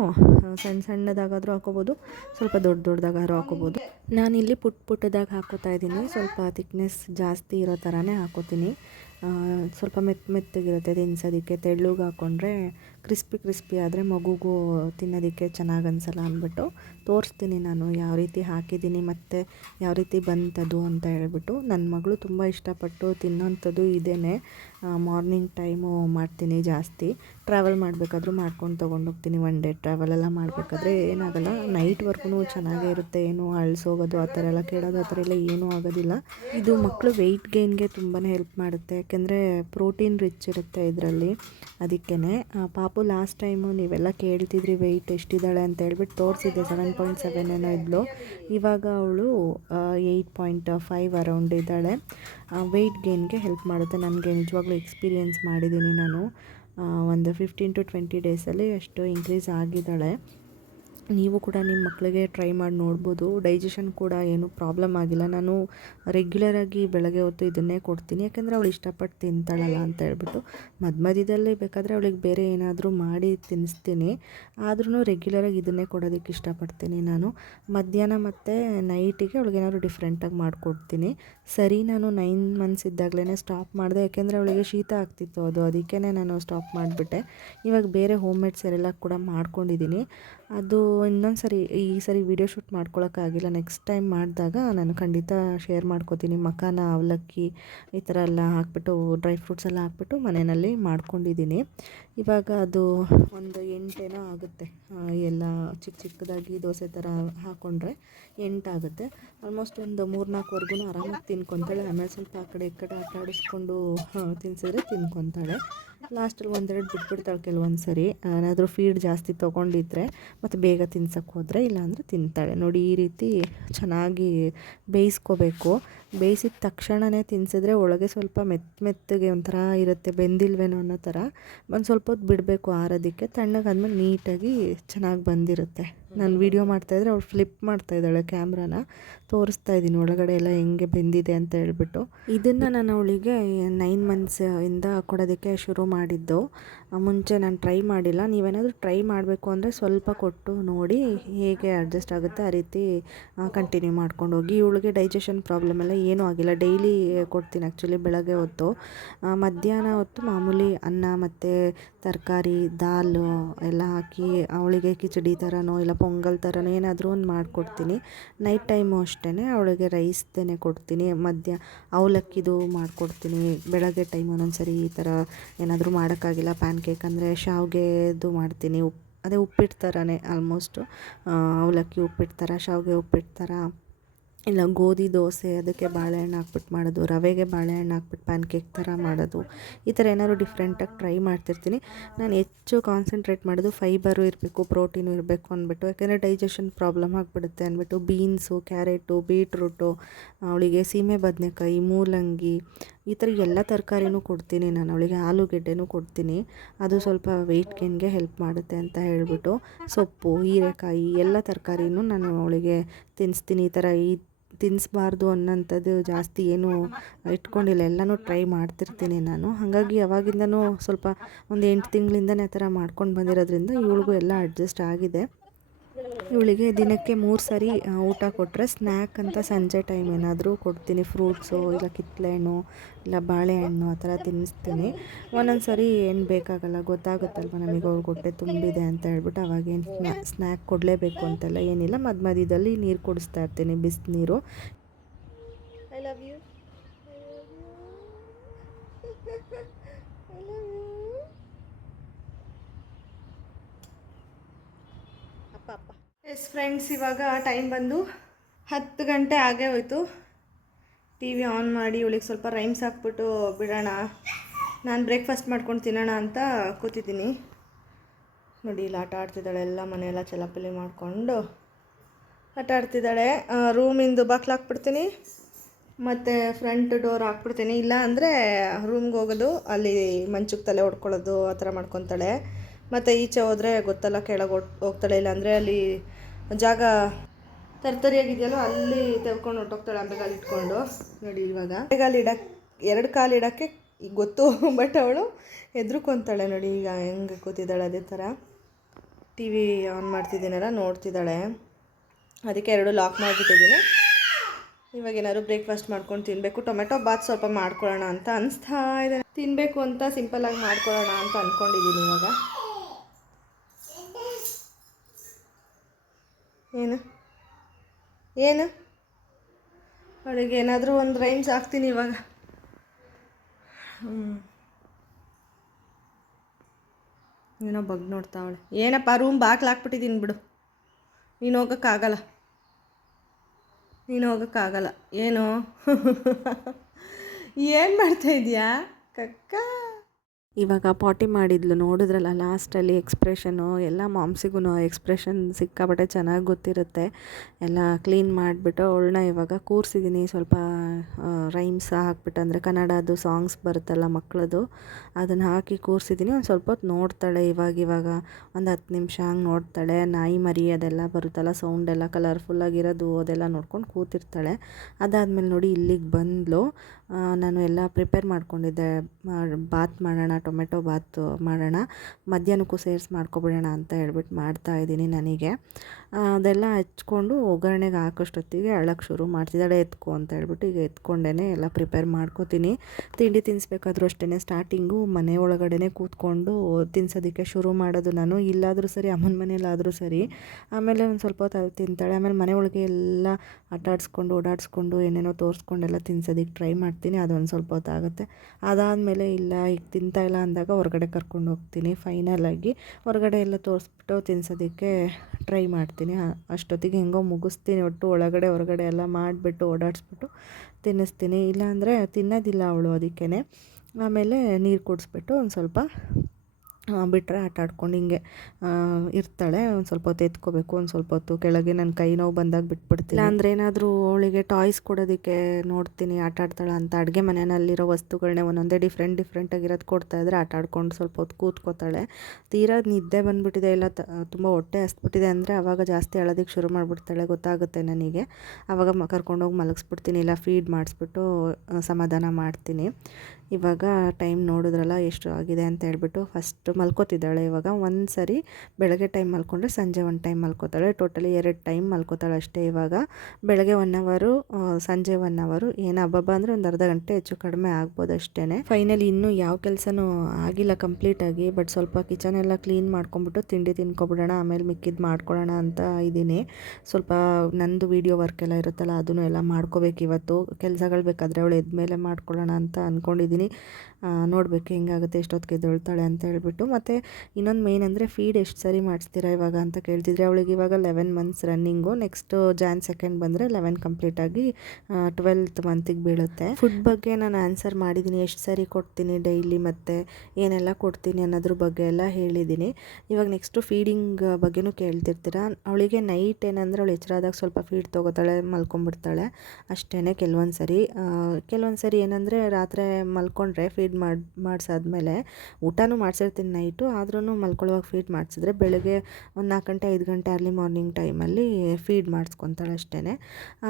ಸಣ್ಣದಾಗಾದರೂ ಹಾಕೋಬೋದು, ಸ್ವಲ್ಪ ದೊಡ್ಡದಾಗಾದ್ರೂ ಹಾಕೋಬೋದು. ನಾನಿಲ್ಲಿ ಪುಟ್ಟದಾಗಿ ಹಾಕೋತಾ ಇದ್ದೀನಿ. ಸ್ವಲ್ಪ ಥಿಕ್ನೆಸ್ ಜಾಸ್ತಿ ಇರೋ ಥರನೇ ಹಾಕೋತೀನಿ. ಸ್ವಲ್ಪ ಮೆತ್ತಗಿರುತ್ತೆ ತಿನ್ಸೋದಕ್ಕೆ. ತೆಳ್ಳಗೆ ಹಾಕ್ಕೊಂಡ್ರೆ ಕ್ರಿಸ್ಪಿ ಆದರೆ ಮಗುಗೂ ತಿನ್ನೋದಕ್ಕೆ ಚೆನ್ನಾಗಿ ಅನಿಸಲ್ಲ ಅಂದ್ಬಿಟ್ಟು ತೋರಿಸ್ತೀನಿ ನಾನು ಯಾವ ರೀತಿ ಹಾಕಿದ್ದೀನಿ ಮತ್ತು ಯಾವ ರೀತಿ ಬಂತದು ಅಂತ ಹೇಳ್ಬಿಟ್ಟು. ನನ್ನ ಮಗಳು ತುಂಬ ಇಷ್ಟಪಟ್ಟು ತಿನ್ನೋಂಥದ್ದು ಇದೇ. ಮಾರ್ನಿಂಗ್ ಟೈಮು ಮಾಡ್ತೀನಿ ಜಾಸ್ತಿ. ಟ್ರಾವೆಲ್ ಮಾಡಬೇಕಾದ್ರೂ ಮಾಡ್ಕೊಂಡು ತೊಗೊಂಡೋಗ್ತೀನಿ. ಒನ್ ಡೇ ಟ್ರಾವೆಲೆಲ್ಲ ಮಾಡಬೇಕಾದ್ರೆ ಏನಾಗಲ್ಲ, ನೈಟ್ವರೆಗೂ ಚೆನ್ನಾಗೇ ಇರುತ್ತೆ. ಏನು ಅಳಿಸೋಗೋದು ಆ ಥರ ಎಲ್ಲ, ಕೇಳೋದು ಆ ಥರ ಎಲ್ಲ ಏನೂ ಆಗೋದಿಲ್ಲ. ಇದು ಮಕ್ಕಳು ವೆಯ್ಟ್ ಗೇನ್ಗೆ ತುಂಬಾ ಹೆಲ್ಪ್ ಮಾಡುತ್ತೆ, ಯಾಕೆಂದರೆ ಪ್ರೋಟೀನ್ ರಿಚ್ ಇರುತ್ತೆ ಇದರಲ್ಲಿ. ಅದಕ್ಕೇ ಪಾಪು ಲಾಸ್ಟ್ ಟೈಮು ನೀವೆಲ್ಲ ಕೇಳ್ತಿದ್ರಿ ವೆಯ್ಟ್ ಎಷ್ಟಿದ್ದಾಳೆ ಅಂತ ಹೇಳ್ಬಿಟ್ಟು ತೋರಿಸಿದ್ದೆ. 7.7 ಏನೋ ಇದ್ಲು. ಇವಾಗ ಅವಳು 8.5 ಅರೌಂಡ್ ಇದ್ದಾಳೆ. ವೆಯ್ಟ್ ಗೇನ್ಗೆ ಹೆಲ್ಪ್ ಮಾಡುತ್ತೆ. ನನಗೆ ನಿಜವಾಗ್ಲೂ ಎಕ್ಸ್ಪೀರಿಯೆನ್ಸ್ ಮಾಡಿದ್ದೀನಿ ನಾನು. ಒಂದು 15 to 20 ಡೇಸಲ್ಲಿ ಅಷ್ಟು ಇನ್ಕ್ರೀಸ್ ಆಗಿದ್ದಾಳೆ. ನೀವು ಕೂಡ ನಿಮ್ಮ ಮಕ್ಕಳಿಗೆ ಟ್ರೈ ಮಾಡಿ ನೋಡ್ಬೋದು. ಡೈಜೆಷನ್ ಕೂಡ ಏನೂ ಪ್ರಾಬ್ಲಮ್ ಆಗಿಲ್ಲ. ನಾನು ರೆಗ್ಯುಲರಾಗಿ ಬೆಳಗ್ಗೆ ಹೊತ್ತು ಇದನ್ನೇ ಕೊಡ್ತೀನಿ, ಯಾಕೆಂದರೆ ಅವಳು ಇಷ್ಟಪಟ್ಟು ತಿಂತಾಳಲ್ಲ ಅಂತ ಹೇಳ್ಬಿಟ್ಟು. ಮಧ್ಯದಲ್ಲಿ ಬೇಕಾದರೆ ಅವಳಿಗೆ ಬೇರೆ ಏನಾದರೂ ಮಾಡಿ ತಿನ್ನಿಸ್ತೀನಿ, ಆದ್ರೂ ರೆಗ್ಯುಲರಾಗಿ ಇದನ್ನೇ ಕೊಡೋದಕ್ಕೆ ಇಷ್ಟಪಡ್ತೀನಿ ನಾನು. ಮಧ್ಯಾಹ್ನ ಮತ್ತು ನೈಟಿಗೆ ಅವಳಿಗೆ ಏನಾದರೂ ಡಿಫ್ರೆಂಟಾಗಿ ಮಾಡಿಕೊಡ್ತೀನಿ. ಸರಿ, ನಾನು 9 ಮಂತ್ಸ್ ಇದ್ದಾಗಲೇ ಸ್ಟಾಪ್ ಮಾಡಿದೆ, ಯಾಕೆಂದರೆ ಅವಳಿಗೆ ಶೀತ ಆಗ್ತಿತ್ತು ಅದಕ್ಕೆ ನಾನು ಸ್ಟಾಪ್ ಮಾಡಿಬಿಟ್ಟೆ. ಇವಾಗ ಬೇರೆ ಹೋಮ್ ಮೇಡ್ ಸೆರೆಲಾಕ್ ಕೂಡ ಮಾಡ್ಕೊಂಡಿದ್ದೀನಿ. ಅದು ಈ ಸರಿ ವೀಡಿಯೋ ಶೂಟ್ ಮಾಡ್ಕೊಳಕ್ಕಾಗಿಲ್ಲ. ನೆಕ್ಸ್ಟ್ ಟೈಮ್ ಮಾಡಿದಾಗ ನಾನು ಖಂಡಿತ ಶೇರ್ ಮಾಡ್ಕೋತೀನಿ. ಮಖಾನ, ಅವಲಕ್ಕಿ ಈ ಥರ ಎಲ್ಲ ಹಾಕ್ಬಿಟ್ಟು, ಡ್ರೈ ಫ್ರೂಟ್ಸ್ ಎಲ್ಲ ಹಾಕ್ಬಿಟ್ಟು ಮನೆಯಲ್ಲಿ ಮಾಡ್ಕೊಂಡಿದ್ದೀನಿ. ಇವಾಗ ಅದು ಒಂದು 8 ಏನೋ ಆಗುತ್ತೆ. ಎಲ್ಲ ಚಿಕ್ಕದಾಗಿ ದೋಸೆ ಥರ ಹಾಕ್ಕೊಂಡ್ರೆ 8 ಆಗುತ್ತೆ. ಆಲ್ಮೋಸ್ಟ್ ಒಂದು 3-4ವರೆಗೂ ಆರಾಮಾಗಿ ತಿನ್ಕೊತಾಳೆ. ಆಮೇಲೆ ಸ್ವಲ್ಪ ಆ ಕಡೆ ಈ ಕಡೆ ಆಟ ಆಡಿಸ್ಕೊಂಡು ತಿನ್ಸಿದ್ರೆ ತಿನ್ಕೊತಾಳೆ. ಲಾಸ್ಟಲ್ಲಿ 1-2 ಬಿಟ್ಬಿಡ್ತಾಳೆ ಕೆಲವೊಂದು ಸರಿ, ಏನಾದರೂ ಫೀಡ್ ಜಾಸ್ತಿ ತೊಗೊಂಡಿದ್ರೆ ಮತ್ತು ಬೇಗ ತಿನ್ಸಕ್ಕೆ ಹೋದರೆ. ಇಲ್ಲಾಂದರೆ ತಿಂತಾಳೆ. ನೋಡಿ, ಈ ರೀತಿ ಚೆನ್ನಾಗಿ ಬೇಯಿಸ್ಕೋಬೇಕು. ಬೇಯಿಸಿದ ತಕ್ಷಣವೇ ತಿನ್ಸಿದ್ರೆ ಒಳಗೆ ಸ್ವಲ್ಪ ಮೆತ್ತಗೆ ಒಂಥರ ಇರುತ್ತೆ, ಬೆಂದಿಲ್ವೇನೋ ಅನ್ನೋ ಥರ. ಒಂದು ಸ್ವಲ್ಪ ಹೊತ್ತು ಬಿಡಬೇಕು ಆರೋದಕ್ಕೆ. ತಣ್ಣಗಾದ್ಮೇಲೆ ನೀಟಾಗಿ ಚೆನ್ನಾಗಿ ಬಂದಿರುತ್ತೆ. ನಾನು ವೀಡಿಯೋ ಮಾಡ್ತಾಯಿದ್ರೆ ಅವಳು ಫ್ಲಿಪ್ ಮಾಡ್ತಾಯಿದ್ದಾಳೆ ಕ್ಯಾಮ್ರಾನ. ತೋರಿಸ್ತಾ ಇದ್ದೀನಿ ಒಳಗಡೆ ಎಲ್ಲ ಹೆಂಗೆ ಬೆಂದಿದೆ ಅಂತ ಹೇಳ್ಬಿಟ್ಟು. ಇದನ್ನು ನಾನು ಅವಳಿಗೆ 9 ಮಂತ್ಸ್ ಇಂದ ಕೊಡೋದಕ್ಕೆ ಶುರು ಮಾಡಿದ್ದು. ಮುಂಚೆ ನಾನು ಟ್ರೈ ಮಾಡಿಲ್ಲ. ನೀವೇನಾದರೂ ಟ್ರೈ ಮಾಡಬೇಕು ಅಂದರೆ ಸ್ವಲ್ಪ ಕೊಟ್ಟು ನೋಡಿ ಹೇಗೆ ಅಡ್ಜಸ್ಟ್ ಆಗುತ್ತೆ ಆ ರೀತಿ ಕಂಟಿನ್ಯೂ ಮಾಡ್ಕೊಂಡು ಹೋಗಿ. ಇವಳಿಗೆ ಡೈಜೆಷನ್ ಪ್ರಾಬ್ಲಮ್ ಎಲ್ಲ ಏನೂ ಆಗಿಲ್ಲ. ಡೈಲಿ ಕೊಡ್ತೀನಿ ಆ್ಯಕ್ಚುಲಿ ಬೆಳಗ್ಗೆ ಹೊತ್ತು. ಮಧ್ಯಾಹ್ನ ಹೊತ್ತು ಮಾಮೂಲಿ ಅನ್ನ ಮತ್ತು ತರಕಾರಿ ದಾಲು ಎಲ್ಲ ಹಾಕಿ ಅವಳಿಗೆ ಕಿಚಡಿ ಥರನೋ ಇಲ್ಲ ಪೊಂಗಲ್ ಥರನೋ ಏನಾದರೂ ಒಂದು ಮಾಡಿಕೊಡ್ತೀನಿ. ನೈಟ್ ಟೈಮು ಅಷ್ಟೇ ಅವಳಿಗೆ ರೈಸ್ದೇ ಕೊಡ್ತೀನಿ. ಅವಲಕ್ಕಿದು ಮಾಡಿಕೊಡ್ತೀನಿ. ಬೆಳಗ್ಗೆ ಟೈಮ್ ಒಂದೊಂದು ಸರಿ ಈ ಥರ ಏನಾದರೂ ಮಾಡೋಕ್ಕಾಗಿಲ್ಲ ಪ್ಯಾನ್ಕೇಕ್ ಅಂದರೆ ಶಾವಿಗೆದು ಮಾಡ್ತೀನಿ. ಅದೇ ಉಪ್ಪಿಟ್ಟು ಥರನೇ ಆಲ್ಮೋಸ್ಟು. ಅವಲಕ್ಕಿ ಉಪ್ಪಿಟ್ಟು ಥರ, ಶಾವಿಗೆ ಉಪ್ಪಿಟ್ಟು ಥರ, ಇಲ್ಲ ಗೋಧಿ ದೋಸೆ ಅದಕ್ಕೆ ಬಾಳೆಹಣ್ಣು ಹಾಕ್ಬಿಟ್ಟು ಮಾಡೋದು, ರವೆಗೆ ಬಾಳೆಹಣ್ಣು ಹಾಕ್ಬಿಟ್ಟು ಪ್ಯಾನ್ಕೇಕ್ ಥರ ಮಾಡೋದು. ಈ ಥರ ಏನಾದ್ರು ಡಿಫ್ರೆಂಟಾಗಿ ಟ್ರೈ ಮಾಡ್ತಿರ್ತೀನಿ. ನಾನು ಹೆಚ್ಚು ಕಾನ್ಸಂಟ್ರೇಟ್ ಮಾಡೋದು ಫೈಬರು ಇರಬೇಕು, ಪ್ರೋಟೀನು ಇರಬೇಕು ಅಂದ್ಬಿಟ್ಟು. ಯಾಕೆಂದರೆ ಡೈಜೆಷನ್ ಪ್ರಾಬ್ಲಮ್ ಆಗಿಬಿಡುತ್ತೆ ಅಂದ್ಬಿಟ್ಟು ಬೀನ್ಸು, ಕ್ಯಾರೆಟು, ಬೀಟ್ರೂಟು, ಅವಳಿಗೆ ಸೀಮೆ ಬದನೆಕಾಯಿ, ಮೂಲಂಗಿ ಈ ಥರ ಎಲ್ಲ ತರಕಾರಿನೂ ಕೊಡ್ತೀನಿ ನಾನು. ಅವಳಿಗೆ ಆಲೂಗೆಡ್ಡೆನೂ ಕೊಡ್ತೀನಿ. ಅದು ಸ್ವಲ್ಪ ವೆಯ್ಟ್ ಗೇನ್ಗೆ ಹೆಲ್ಪ್ ಮಾಡುತ್ತೆ ಅಂತ ಹೇಳ್ಬಿಟ್ಟು ಸೊಪ್ಪು, ಹೀರೆಕಾಯಿ ಎಲ್ಲ ತರಕಾರಿನೂ ನಾನು ಅವಳಿಗೆ ತಿನ್ನಿಸ್ತೀನಿ. ಈ ಥರ ತಿನ್ನಿಸ್ಬಾರ್ದು ಅನ್ನೋಂಥದ್ದು ಜಾಸ್ತಿ ಏನೂ ಇಟ್ಕೊಂಡಿಲ್ಲ. ಎಲ್ಲನೂ ಟ್ರೈ ಮಾಡ್ತಿರ್ತೀನಿ ನಾನು. ಹಾಗಾಗಿ ಅವಾಗಿಂದನೂ ಸ್ವಲ್ಪ ಒಂದು 8 ತಿಂಗಳಿಂದನೇ ಆ ಥರ ಮಾಡ್ಕೊಂಡು ಬಂದಿರೋದ್ರಿಂದ ಇವಳಿಗೂ ಎಲ್ಲ ಅಡ್ಜಸ್ಟ್ ಆಗಿದೆ. ಇವಳಿಗೆ ದಿನಕ್ಕೆ 3 ಸರಿ ಊಟ ಕೊಟ್ಟರೆ ಸ್ನ್ಯಾಕ್ ಅಂತ ಸಂಜೆ ಟೈಮ್ ಏನಾದರೂ ಕೊಡ್ತೀನಿ. ಫ್ರೂಟ್ಸು ಇಲ್ಲ ಕಿತ್ತಳೆಹಣ್ಣು ಇಲ್ಲ ಬಾಳೆಹಣ್ಣು ಆ ಥರ ತಿನ್ನಿಸ್ತೀನಿ. ಒಂದೊಂದು ಸರಿ ಏನು ಬೇಕಾಗಲ್ಲ, ಗೊತ್ತಾಗುತ್ತಲ್ವ ನಮಗೆ ಅವ್ರಿಗೆ ಹೊಟ್ಟೆ ತುಂಬಿದೆ ಅಂತ ಹೇಳ್ಬಿಟ್ಟು ಅವಾಗೇನು ಸ್ನ್ಯಾಕ್ ಕೊಡಲೇಬೇಕು ಅಂತೆಲ್ಲ ಏನಿಲ್ಲ. ಮಧ್ಯದಲ್ಲಿ ನೀರು ಕುಡಿಸ್ತಾ ಇರ್ತೀನಿ, ಬಿಸಿನೀರು. I love you. ಅಪ್ಪ ಎಸ್ ಫ್ರೆಂಡ್ಸ್, ಇವಾಗ ಟೈಮ್ ಬಂದು 10 ಗಂಟೆ ಆಗೇ ಹೋಯ್ತು. ಟಿ ವಿ ಆನ್ ಮಾಡಿ ಇವಳಿಗೆ ಸ್ವಲ್ಪ ರೈಮ್ಸ್ ಹಾಕ್ಬಿಟ್ಟು ಬಿಡೋಣ, ನಾನು ಬ್ರೇಕ್ಫಾಸ್ಟ್ ಮಾಡ್ಕೊಂಡು ತಿನ್ನೋಣ ಅಂತ ಕೂತಿದ್ದೀನಿ. ನೋಡಿ ಇಲ್ಲಿ ಆಟ ಆಡ್ತಿದ್ದಾಳೆ. ಎಲ್ಲ ಮನೆಯೆಲ್ಲ ಚಲಾಪಲಿ ಮಾಡಿಕೊಂಡು ಆಟ ಆಡ್ತಿದ್ದಾಳೆ. ರೂಮಿಂದು ಬಾಕ್ಲು ಹಾಕ್ಬಿಡ್ತೀನಿ ಮತ್ತು ಫ್ರಂಟ್ ಡೋರ್ ಹಾಕ್ಬಿಡ್ತೀನಿ. ಇಲ್ಲ ಅಂದರೆ ರೂಮ್ಗೆ ಹೋಗೋದು, ಅಲ್ಲಿ ಮಂಚಕ್ಕೆ ತಲೆ ಹೊಡ್ಕೊಳ್ಳೋದು ಆ ಥರ ಮಾಡ್ಕೊತಾಳೆ. ಮತ್ತು ಈಚೆ ಹೋದರೆ ಗೊತ್ತಲ್ಲ ಕೆಳಗೆ ಹೋಗ್ತಾಳೆ. ಇಲ್ಲಾಂದರೆ ಅಲ್ಲಿ ಜಾಗ ತರ್ತರಿಯಾಗಿದೆಯಲ್ಲೋ ಅಲ್ಲಿ ತೆಗ್ಕೊಂಡು ಹೊಟ್ಟೋಗ್ತಾಳೆ ಅಂಬೆಗಾಲು ಇಟ್ಕೊಂಡು. ನೋಡಿ ಇವಾಗ ಅಂಬೆಗಾಲು ಇಡಕ್ಕೆ 2 ಕಾಲು ಇಡೋಕ್ಕೆ ಈಗ ಗೊತ್ತು, ಬಟ್ ಅವಳು ಹೆದ್ರುಕೊಂತಾಳೆ. ನೋಡಿ ಈಗ ಹೆಂಗೆ ಕೂತಿದ್ದಾಳೆ ಅದೇ ಥರ. ಟಿ ವಿ ಆನ್ ಮಾಡ್ತಿದ್ದೀನಲ್ಲ, ನೋಡ್ತಿದ್ದಾಳೆ. ಅದಕ್ಕೆ 2 ಲಾಕ್ ಮಾಡಿಬಿಟ್ಟಿದ್ದೀನಿ. ಇವಾಗ ಏನಾದ್ರು ಬ್ರೇಕ್ಫಾಸ್ಟ್ ಮಾಡ್ಕೊಂಡು ತಿನ್ನಬೇಕು. ಟೊಮೆಟೊ ಬಾತ್ ಸ್ವಲ್ಪ ಮಾಡ್ಕೊಳ್ಳೋಣ ಅಂತ ಅನಿಸ್ತಾ ಇದೆ. ತಿನ್ನಬೇಕು ಅಂತ ಸಿಂಪಲ್ಲಾಗಿ ಮಾಡ್ಕೊಳ್ಳೋಣ ಅಂತ ಅಂದ್ಕೊಂಡಿದ್ದೀನಿ. ಇವಾಗ ಏನು ಅವಳಿಗೆ ಏನಾದರೂ ಒಂದು ರೈಮ್ಸ್ ಹಾಕ್ತೀನಿ ಇವಾಗ. ಏನೋ ಬಗ್ ನೋಡ್ತಾವಳೆ. ಏನಪ್ಪ ರೂಮ್ ಬಾಕ್ಲು ಹಾಕ್ಬಿಟ್ಟಿದ್ದೀನಿ ಬಿಡು, ನೀನು ಹೋಗೋಕ್ಕಾಗಲ್ಲ ಏನು ಏನು ಮಾಡ್ತಾಯಿದ್ಯಾ ಕಕ್ಕ? ಇವಾಗ ಪಾಟಿ ಮಾಡಿದ್ಲು ನೋಡಿದ್ರಲ್ಲ ಲಾಸ್ಟಲ್ಲಿ ಎಕ್ಸ್ಪ್ರೆಷನು. ಎಲ್ಲ ಮಾಮ್ಸಿಗೂ ಎಕ್ಸ್ಪ್ರೆಷನ್ ಸಿಕ್ಕಾಪಟ್ಟೆ ಚೆನ್ನಾಗಿ ಗೊತ್ತಿರುತ್ತೆ. ಎಲ್ಲ ಕ್ಲೀನ್ ಮಾಡಿಬಿಟ್ಟು ಅವಳನ್ನ ಇವಾಗ ಕೂರಿಸಿದ್ದೀನಿ. ಸ್ವಲ್ಪ ರೈಮ್ಸ್ ಹಾಕ್ಬಿಟ್ಟು, ಅಂದರೆ ಕನ್ನಡದು ಸಾಂಗ್ಸ್ ಬರುತ್ತಲ್ಲ ಮಕ್ಕಳದು, ಅದನ್ನು ಹಾಕಿ ಕೂರಿಸಿದ್ದೀನಿ. ಒಂದು ಸ್ವಲ್ಪ ಹೊತ್ತು ನೋಡ್ತಾಳೆ. ಇವಾಗ ಒಂದು 10 ನಿಮಿಷ ಹಂಗೆ ನೋಡ್ತಾಳೆ. ನಾಯಿ ಮರಿ ಅದೆಲ್ಲ ಬರುತ್ತಲ್ಲ ಸೌಂಡೆಲ್ಲ ಕಲರ್ಫುಲ್ಲಾಗಿರೋದು ಅದೆಲ್ಲ ನೋಡ್ಕೊಂಡು ಕೂತಿರ್ತಾಳೆ. ಅದಾದಮೇಲೆ ನೋಡಿ ಇಲ್ಲಿಗೆ ಬಂದಳು. ನಾನು ಎಲ್ಲ ಪ್ರಿಪೇರ್ ಮಾಡ್ಕೊಂಡಿದ್ದೆ. ಬಾತ್ ಮಾಡೋಣ, ಟೊಮೆಟೊ ಬಾತ್ ಮಾಡೋಣ, ಮಧ್ಯಾಹ್ನಕ್ಕೂ ಸೇರಿಸಿ ಮಾಡ್ಕೊಬಿಡೋಣ ಅಂತ ಹೇಳ್ಬಿಟ್ಟು ಮಾಡ್ತಾಯಿದ್ದೀನಿ. ನನಗೆ ಅದೆಲ್ಲ ಹಚ್ಕೊಂಡು ಒಗ್ಗರಣೆಗೆ ಹಾಕೋಷ್ಟೊತ್ತಿಗೆ ಅಳಕ್ಕೆ ಶುರು ಮಾಡ್ತಿದ್ದಾಳೆ. ಎತ್ಕೊ ಅಂತ ಹೇಳ್ಬಿಟ್ಟು ಈಗ ಎತ್ಕೊಂಡೇ ಎಲ್ಲ ಪ್ರಿಪೇರ್ ಮಾಡ್ಕೋತೀನಿ. ತಿಂಡಿ ತಿನ್ನಿಸ್ಬೇಕಾದ್ರೂ ಅಷ್ಟೇ ಸ್ಟಾರ್ಟಿಂಗು ಮನೆ ಒಳಗಡೆ ಕೂತ್ಕೊಂಡು ತಿನ್ಸೋದಕ್ಕೆ ಶುರು ಮಾಡೋದು ನಾನು. ಇಲ್ಲಾದರೂ ಸರಿ, ಅಮ್ಮನ ಮನೇಲಾದರೂ ಸರಿ. ಆಮೇಲೆ ಒಂದು ಸ್ವಲ್ಪ ಹೊತ್ತು ತಿಂತಾಳೆ. ಆಮೇಲೆ ಮನೆ ಒಳಗೆ ಎಲ್ಲ ಆಟಾಡಿಸ್ಕೊಂಡು ಓಡಾಡಿಸ್ಕೊಂಡು ಏನೇನೋ ತೋರಿಸ್ಕೊಂಡೆಲ್ಲ ತಿನ್ಸೋದಕ್ಕೆ ಟ್ರೈ ಮಾಡ್ತೀನಿ. ಅದೊಂದು ಸ್ವಲ್ಪ ಹೊತ್ತಾಗುತ್ತೆ. ಅದಾದಮೇಲೆ ಇಲ್ಲ ಈಗ ತಿಂತಾಯಿಲ್ಲ ಅಂದಾಗ ಹೊರಗಡೆ ಕರ್ಕೊಂಡು ಹೋಗ್ತೀನಿ. ಫೈನಲಾಗಿ ಹೊರಗಡೆ ಎಲ್ಲ ತೋರಿಸ್ಬಿಟ್ಟು ತಿನ್ಸೋದಕ್ಕೆ ಟ್ರೈ ಮಾಡ್ತೀನಿ. ಅಷ್ಟೊತ್ತಿಗೆ ಹೆಂಗೋ ಮುಗಿಸ್ತೀನಿ. ಒಟ್ಟು ಒಳಗಡೆ ಹೊರಗಡೆ ಎಲ್ಲ ಮಾಡಿಬಿಟ್ಟು ಓಡಾಡಿಸ್ಬಿಟ್ಟು ತಿನ್ನಿಸ್ತೀನಿ. ಇಲ್ಲಾಂದರೆ ತಿನ್ನೋದಿಲ್ಲ ಅವಳು. ಅದಕ್ಕೇ ಆಮೇಲೆ ನೀರು ಕುಡಿಸ್ಬಿಟ್ಟು ಒಂದು ಸ್ವಲ್ಪ ಬಿಟ್ಟರೆ ಆಟ ಆಡ್ಕೊಂಡು ಹಿಂಗೆ ಇರ್ತಾಳೆ. ಒಂದು ಸ್ವಲ್ಪ ಹೊತ್ತು ಎತ್ಕೋಬೇಕು, ಒಂದು ಸ್ವಲ್ಪ ಹೊತ್ತು ಕೆಳಗೆ ನನ್ನ ಕೈ ನೋವು ಬಂದಾಗ ಬಿಟ್ಬಿಡ್ತೀನಿ. ಇಲ್ಲಾಂದರೆ ಏನಾದರೂ ಅವಳಿಗೆ ಟಾಯ್ಸ್ ಕೊಡೋದಕ್ಕೆ ನೋಡ್ತೀನಿ ಆಟ ಆಡ್ತಾಳೆ ಅಂತ. ಅಡುಗೆ ಮನೆಯಲ್ಲಿರೋ ವಸ್ತುಗಳನ್ನೇ ಒಂದೊಂದೇ ಡಿಫ್ರೆಂಟಾಗಿರೋದು ಕೊಡ್ತಾಯಿದ್ರೆ ಆಟ ಆಡ್ಕೊಂಡು ಸ್ವಲ್ಪ ಹೊತ್ತು ಕೂತ್ಕೋತಾಳೆ. ತೀರಾ ನಿದ್ದೆ ಬಂದುಬಿಟ್ಟಿದೆ, ಇಲ್ಲ ತುಂಬ ಹೊಟ್ಟೆ ಹಸ್ಬಿಟ್ಟಿದೆ ಅಂದರೆ ಆವಾಗ ಜಾಸ್ತಿ ಅಳೋದಕ್ಕೆ ಶುರು ಮಾಡಿಬಿಡ್ತಾಳೆ. ಗೊತ್ತಾಗುತ್ತೆ ನನಗೆ. ಆವಾಗ ಕರ್ಕೊಂಡೋಗಿ ಮಲಗಿಸ್ಬಿಡ್ತೀನಿ, ಇಲ್ಲ ಫೀಡ್ ಮಾಡಿಸ್ಬಿಟ್ಟು ಸಮಾಧಾನ ಮಾಡ್ತೀನಿ. ಇವಾಗ ಟೈಮ್ ನೋಡಿದ್ರಲ್ಲ ಎಷ್ಟು ಆಗಿದೆ ಅಂತ ಹೇಳ್ಬಿಟ್ಟು ಫಸ್ಟ್ ಮಲ್ಕೋತಿದ್ದಾಳೆ ಇವಾಗ. ಒಂದು ಸರಿ ಬೆಳಗ್ಗೆ ಟೈಮ್ ಮಲ್ಕೊಂಡ್ರೆ ಸಂಜೆ ಒಂದು ಟೈಮ್ ಮಲ್ಕೋತಾಳೆ. ಟೋಟಲಿ 2 ಟೈಮ್ ಮಲ್ಕೋತಾಳೆ ಅಷ್ಟೇ ಇವಾಗ. ಬೆಳಗ್ಗೆ 1 ಅವರು, ಸಂಜೆ 1 ಅವರು. ಏನು ಹಬ್ಬ ಅಂದರೆ ಒಂದು ಅರ್ಧ ಗಂಟೆ ಹೆಚ್ಚು ಕಡಿಮೆ ಆಗ್ಬೋದು ಅಷ್ಟೇ. ಫೈನಲಿ ಇನ್ನೂ ಯಾವ ಕೆಲಸನೂ ಆಗಿಲ್ಲ ಕಂಪ್ಲೀಟಾಗಿ. ಬಟ್ ಸ್ವಲ್ಪ ಕಿಚನ್ ಎಲ್ಲ ಕ್ಲೀನ್ ಮಾಡ್ಕೊಂಬಿಟ್ಟು ತಿಂಡಿ ತಿನ್ಕೊಬಿಡೋಣ, ಆಮೇಲೆ ಮಿಕ್ಕಿದ್ದು ಮಾಡ್ಕೊಳ್ಳೋಣ ಅಂತ ಇದ್ದೀನಿ. ಸ್ವಲ್ಪ ನಂದು ವೀಡಿಯೋ ವರ್ಕ್ ಎಲ್ಲ ಇರುತ್ತಲ್ಲ ಅದನ್ನು ಎಲ್ಲ ಮಾಡ್ಕೋಬೇಕು ಇವತ್ತು. ಕೆಲಸಗಳು ಬೇಕಾದರೆ ಅವಳು ಎದ್ಮೇಲೆ ಮಾಡ್ಕೊಳ್ಳೋಣ ಅಂತ ಅಂದ್ಕೊಂಡಿದ್ದೀನಿ. ನೋಡಬೇಕು ಹೆಂಗಾಗುತ್ತೆ, ಎಷ್ಟೊತ್ತಿಗೆ ಎದ್ದೇಳ್ತಾಳೆ ಅಂತ ಹೇಳ್ಬಿಟ್ಟು. ಮತ್ತು ಇನ್ನೊಂದು ಮೇಯ್ನ್ ಅಂದರೆ ಫೀಡ್ ಎಷ್ಟು ಸರಿ ಮಾಡಿಸ್ತೀರಾ ಇವಾಗ ಅಂತ ಕೇಳ್ತಿದ್ರೆ, ಅವಳಿಗೆ ಇವಾಗ 11 ಮಂತ್ಸ್ ರನ್ನಿಂಗು. ನೆಕ್ಸ್ಟು Jan 2 ಬಂದರೆ 11 ಕಂಪ್ಲೀಟಾಗಿ 12th ಮಂತಿಗೆ ಬೀಳುತ್ತೆ. ಫುಡ್ ಬಗ್ಗೆ ನಾನು ಆನ್ಸರ್ ಮಾಡಿದ್ದೀನಿ, ಎಷ್ಟು ಸರಿ ಕೊಡ್ತೀನಿ ಡೈಲಿ ಮತ್ತು ಏನೆಲ್ಲ ಕೊಡ್ತೀನಿ ಅನ್ನೋದ್ರ ಬಗ್ಗೆ ಎಲ್ಲ ಹೇಳಿದ್ದೀನಿ. ಇವಾಗ ನೆಕ್ಸ್ಟು ಫೀಡಿಂಗ್ ಬಗ್ಗೆನೂ ಕೇಳ್ತಿರ್ತೀರ. ಅವಳಿಗೆ ನೈಟ್ ಏನಂದರೆ ಅವಳು ಎಚ್ಚರಾದಾಗ ಸ್ವಲ್ಪ ಫೀಡ್ ತೊಗೋತಾಳೆ, ಮಲ್ಕೊಂಡ್ಬಿಡ್ತಾಳೆ ಅಷ್ಟೇ. ಕೆಲವೊಂದು ಸರಿ ಏನಂದರೆ ರಾತ್ರಿ ಮಲ್ಕೊಂಡ್ರೆ ಫೀಡ್ ಮಾಡಿಸಾದ್ಮೇಲೆ ಊಟನೂ ಮಾಡಿಸಿರ್ತೀನಿ ನೈಟು, ಆದ್ರೂ ಮಲ್ಕೊಳ್ಳುವಾಗ ಫೀಡ್ ಮಾಡಿಸಿದ್ರೆ ಬೆಳಗ್ಗೆ ಒಂದು 4 ಗಂಟೆ 5 ಗಂಟೆ ಅರ್ಲಿ ಮಾರ್ನಿಂಗ್ ಟೈಮಲ್ಲಿ ಫೀಡ್ ಮಾಡಿಸ್ಕೊತಾಳೆ ಅಷ್ಟೇ.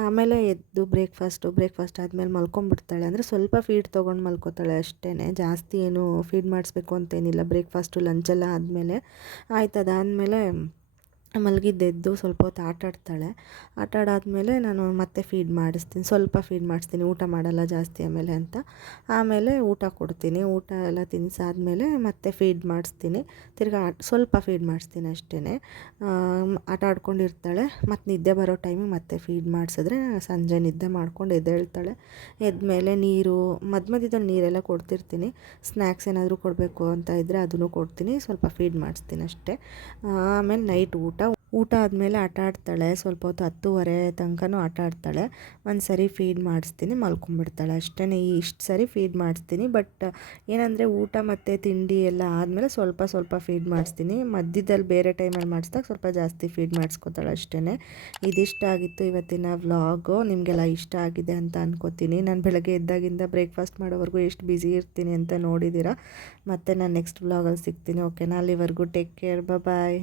ಆಮೇಲೆ ಎದ್ದು ಬ್ರೇಕ್ಫಾಸ್ಟ್ ಆದಮೇಲೆ ಮಲ್ಕೊಂಡ್ಬಿಡ್ತಾಳೆ. ಅಂದರೆ ಸ್ವಲ್ಪ ಫೀಡ್ ತೊಗೊಂಡು ಮಲ್ಕೋತಾಳೆ ಅಷ್ಟೇ, ಜಾಸ್ತಿ ಏನು ಫೀಡ್ ಮಾಡಿಸ್ಬೇಕು ಅಂತೇನಿಲ್ಲ. ಬ್ರೇಕ್ಫಾಸ್ಟು ಲಂಚೆಲ್ಲ ಆದಮೇಲೆ ಆಯ್ತು. ಅದಾದಮೇಲೆ ಮಲಗಿದ್ದೆದ್ದು ಸ್ವಲ್ಪ ಹೊತ್ತು ಆಟಾಡ್ತಾಳೆ. ಆಟಾಡಾದ್ಮೇಲೆ ನಾನು ಮತ್ತೆ ಫೀಡ್ ಮಾಡಿಸ್ತೀನಿ, ಸ್ವಲ್ಪ ಫೀಡ್ ಮಾಡಿಸ್ತೀನಿ, ಊಟ ಮಾಡಲ್ಲ ಜಾಸ್ತಿ ಆಮೇಲೆ ಅಂತ. ಆಮೇಲೆ ಊಟ ಕೊಡ್ತೀನಿ. ಊಟ ಎಲ್ಲ ತಿನ್ನಿಸಾದ್ಮೇಲೆ ಮತ್ತೆ ಫೀಡ್ ಮಾಡಿಸ್ತೀನಿ. ತಿರ್ಗಾ ಸ್ವಲ್ಪ ಫೀಡ್ ಮಾಡಿಸ್ತೀನಿ ಅಷ್ಟೇ. ಆಟ ಆಡ್ಕೊಂಡಿರ್ತಾಳೆ. ಮತ್ತು ನಿದ್ದೆ ಬರೋ ಟೈಮಿಗೆ ಮತ್ತೆ ಫೀಡ್ ಮಾಡಿಸಿದ್ರೆ ಸಂಜೆ ನಿದ್ದೆ ಮಾಡ್ಕೊಂಡು ಎದ್ದೇಳ್ತಾಳೆ. ಎದ್ಮೇಲೆ ನೀರು ಮಧ್ಯದಲ್ಲಿ ನೀರೆಲ್ಲ ಕೊಡ್ತಿರ್ತೀನಿ. ಸ್ನ್ಯಾಕ್ಸ್ ಏನಾದರೂ ಕೊಡಬೇಕು ಅಂತ ಇದ್ದರೆ ಅದನ್ನು ಕೊಡ್ತೀನಿ, ಸ್ವಲ್ಪ ಫೀಡ್ ಮಾಡಿಸ್ತೀನಿ ಅಷ್ಟೇ. ಆಮೇಲೆ ನೈಟ್ ಊಟ ಆದಮೇಲೆ ಆಟ ಆಡ್ತಾಳೆ ಸ್ವಲ್ಪ ಹೊತ್ತು, 10:30 ತನಕನೂ ಆಟ ಆಡ್ತಾಳೆ. ಒಂದು ಸರಿ ಫೀಡ್ ಮಾಡಿಸ್ತೀನಿ, ಮಲ್ಕೊಂಡ್ಬಿಡ್ತಾಳೆ ಅಷ್ಟೇ. ಇಷ್ಟು ಸರಿ ಫೀಡ್ ಮಾಡಿಸ್ತೀನಿ. ಬಟ್ ಏನಂದರೆ ಊಟ ಮತ್ತು ತಿಂಡಿ ಎಲ್ಲ ಆದಮೇಲೆ ಸ್ವಲ್ಪ ಫೀಡ್ ಮಾಡಿಸ್ತೀನಿ. ಮಧ್ಯದಲ್ಲಿ ಬೇರೆ ಟೈಮಲ್ಲಿ ಮಾಡಿಸ್ದಾಗ ಸ್ವಲ್ಪ ಜಾಸ್ತಿ ಫೀಡ್ ಮಾಡಿಸ್ಕೊತಾಳೆ ಅಷ್ಟೇ. ಇದಿಷ್ಟ ಆಗಿತ್ತು ಇವತ್ತಿನ ವ್ಲಾಗು. ನಿಮಗೆಲ್ಲ ಇಷ್ಟ ಆಗಿದೆ ಅಂತ ಅನ್ಕೋತೀನಿ. ನಾನು ಬೆಳಗ್ಗೆ ಎದ್ದಾಗಿಂದ ಬ್ರೇಕ್ಫಾಸ್ಟ್ ಮಾಡೋವರೆಗೂ ಎಷ್ಟು ಬ್ಯುಸಿ ಇರ್ತೀನಿ ಅಂತ ನೋಡಿದ್ದೀರಾ. ಮತ್ತು ನಾನು ನೆಕ್ಸ್ಟ್ ವ್ಲಾಗಲ್ಲಿ ಸಿಗ್ತೀನಿ. ಓಕೆನಾ? ಅಲ್ಲಿವರೆಗೂ ಟೇಕ್ ಕೇರ್, ಬಾಯ್.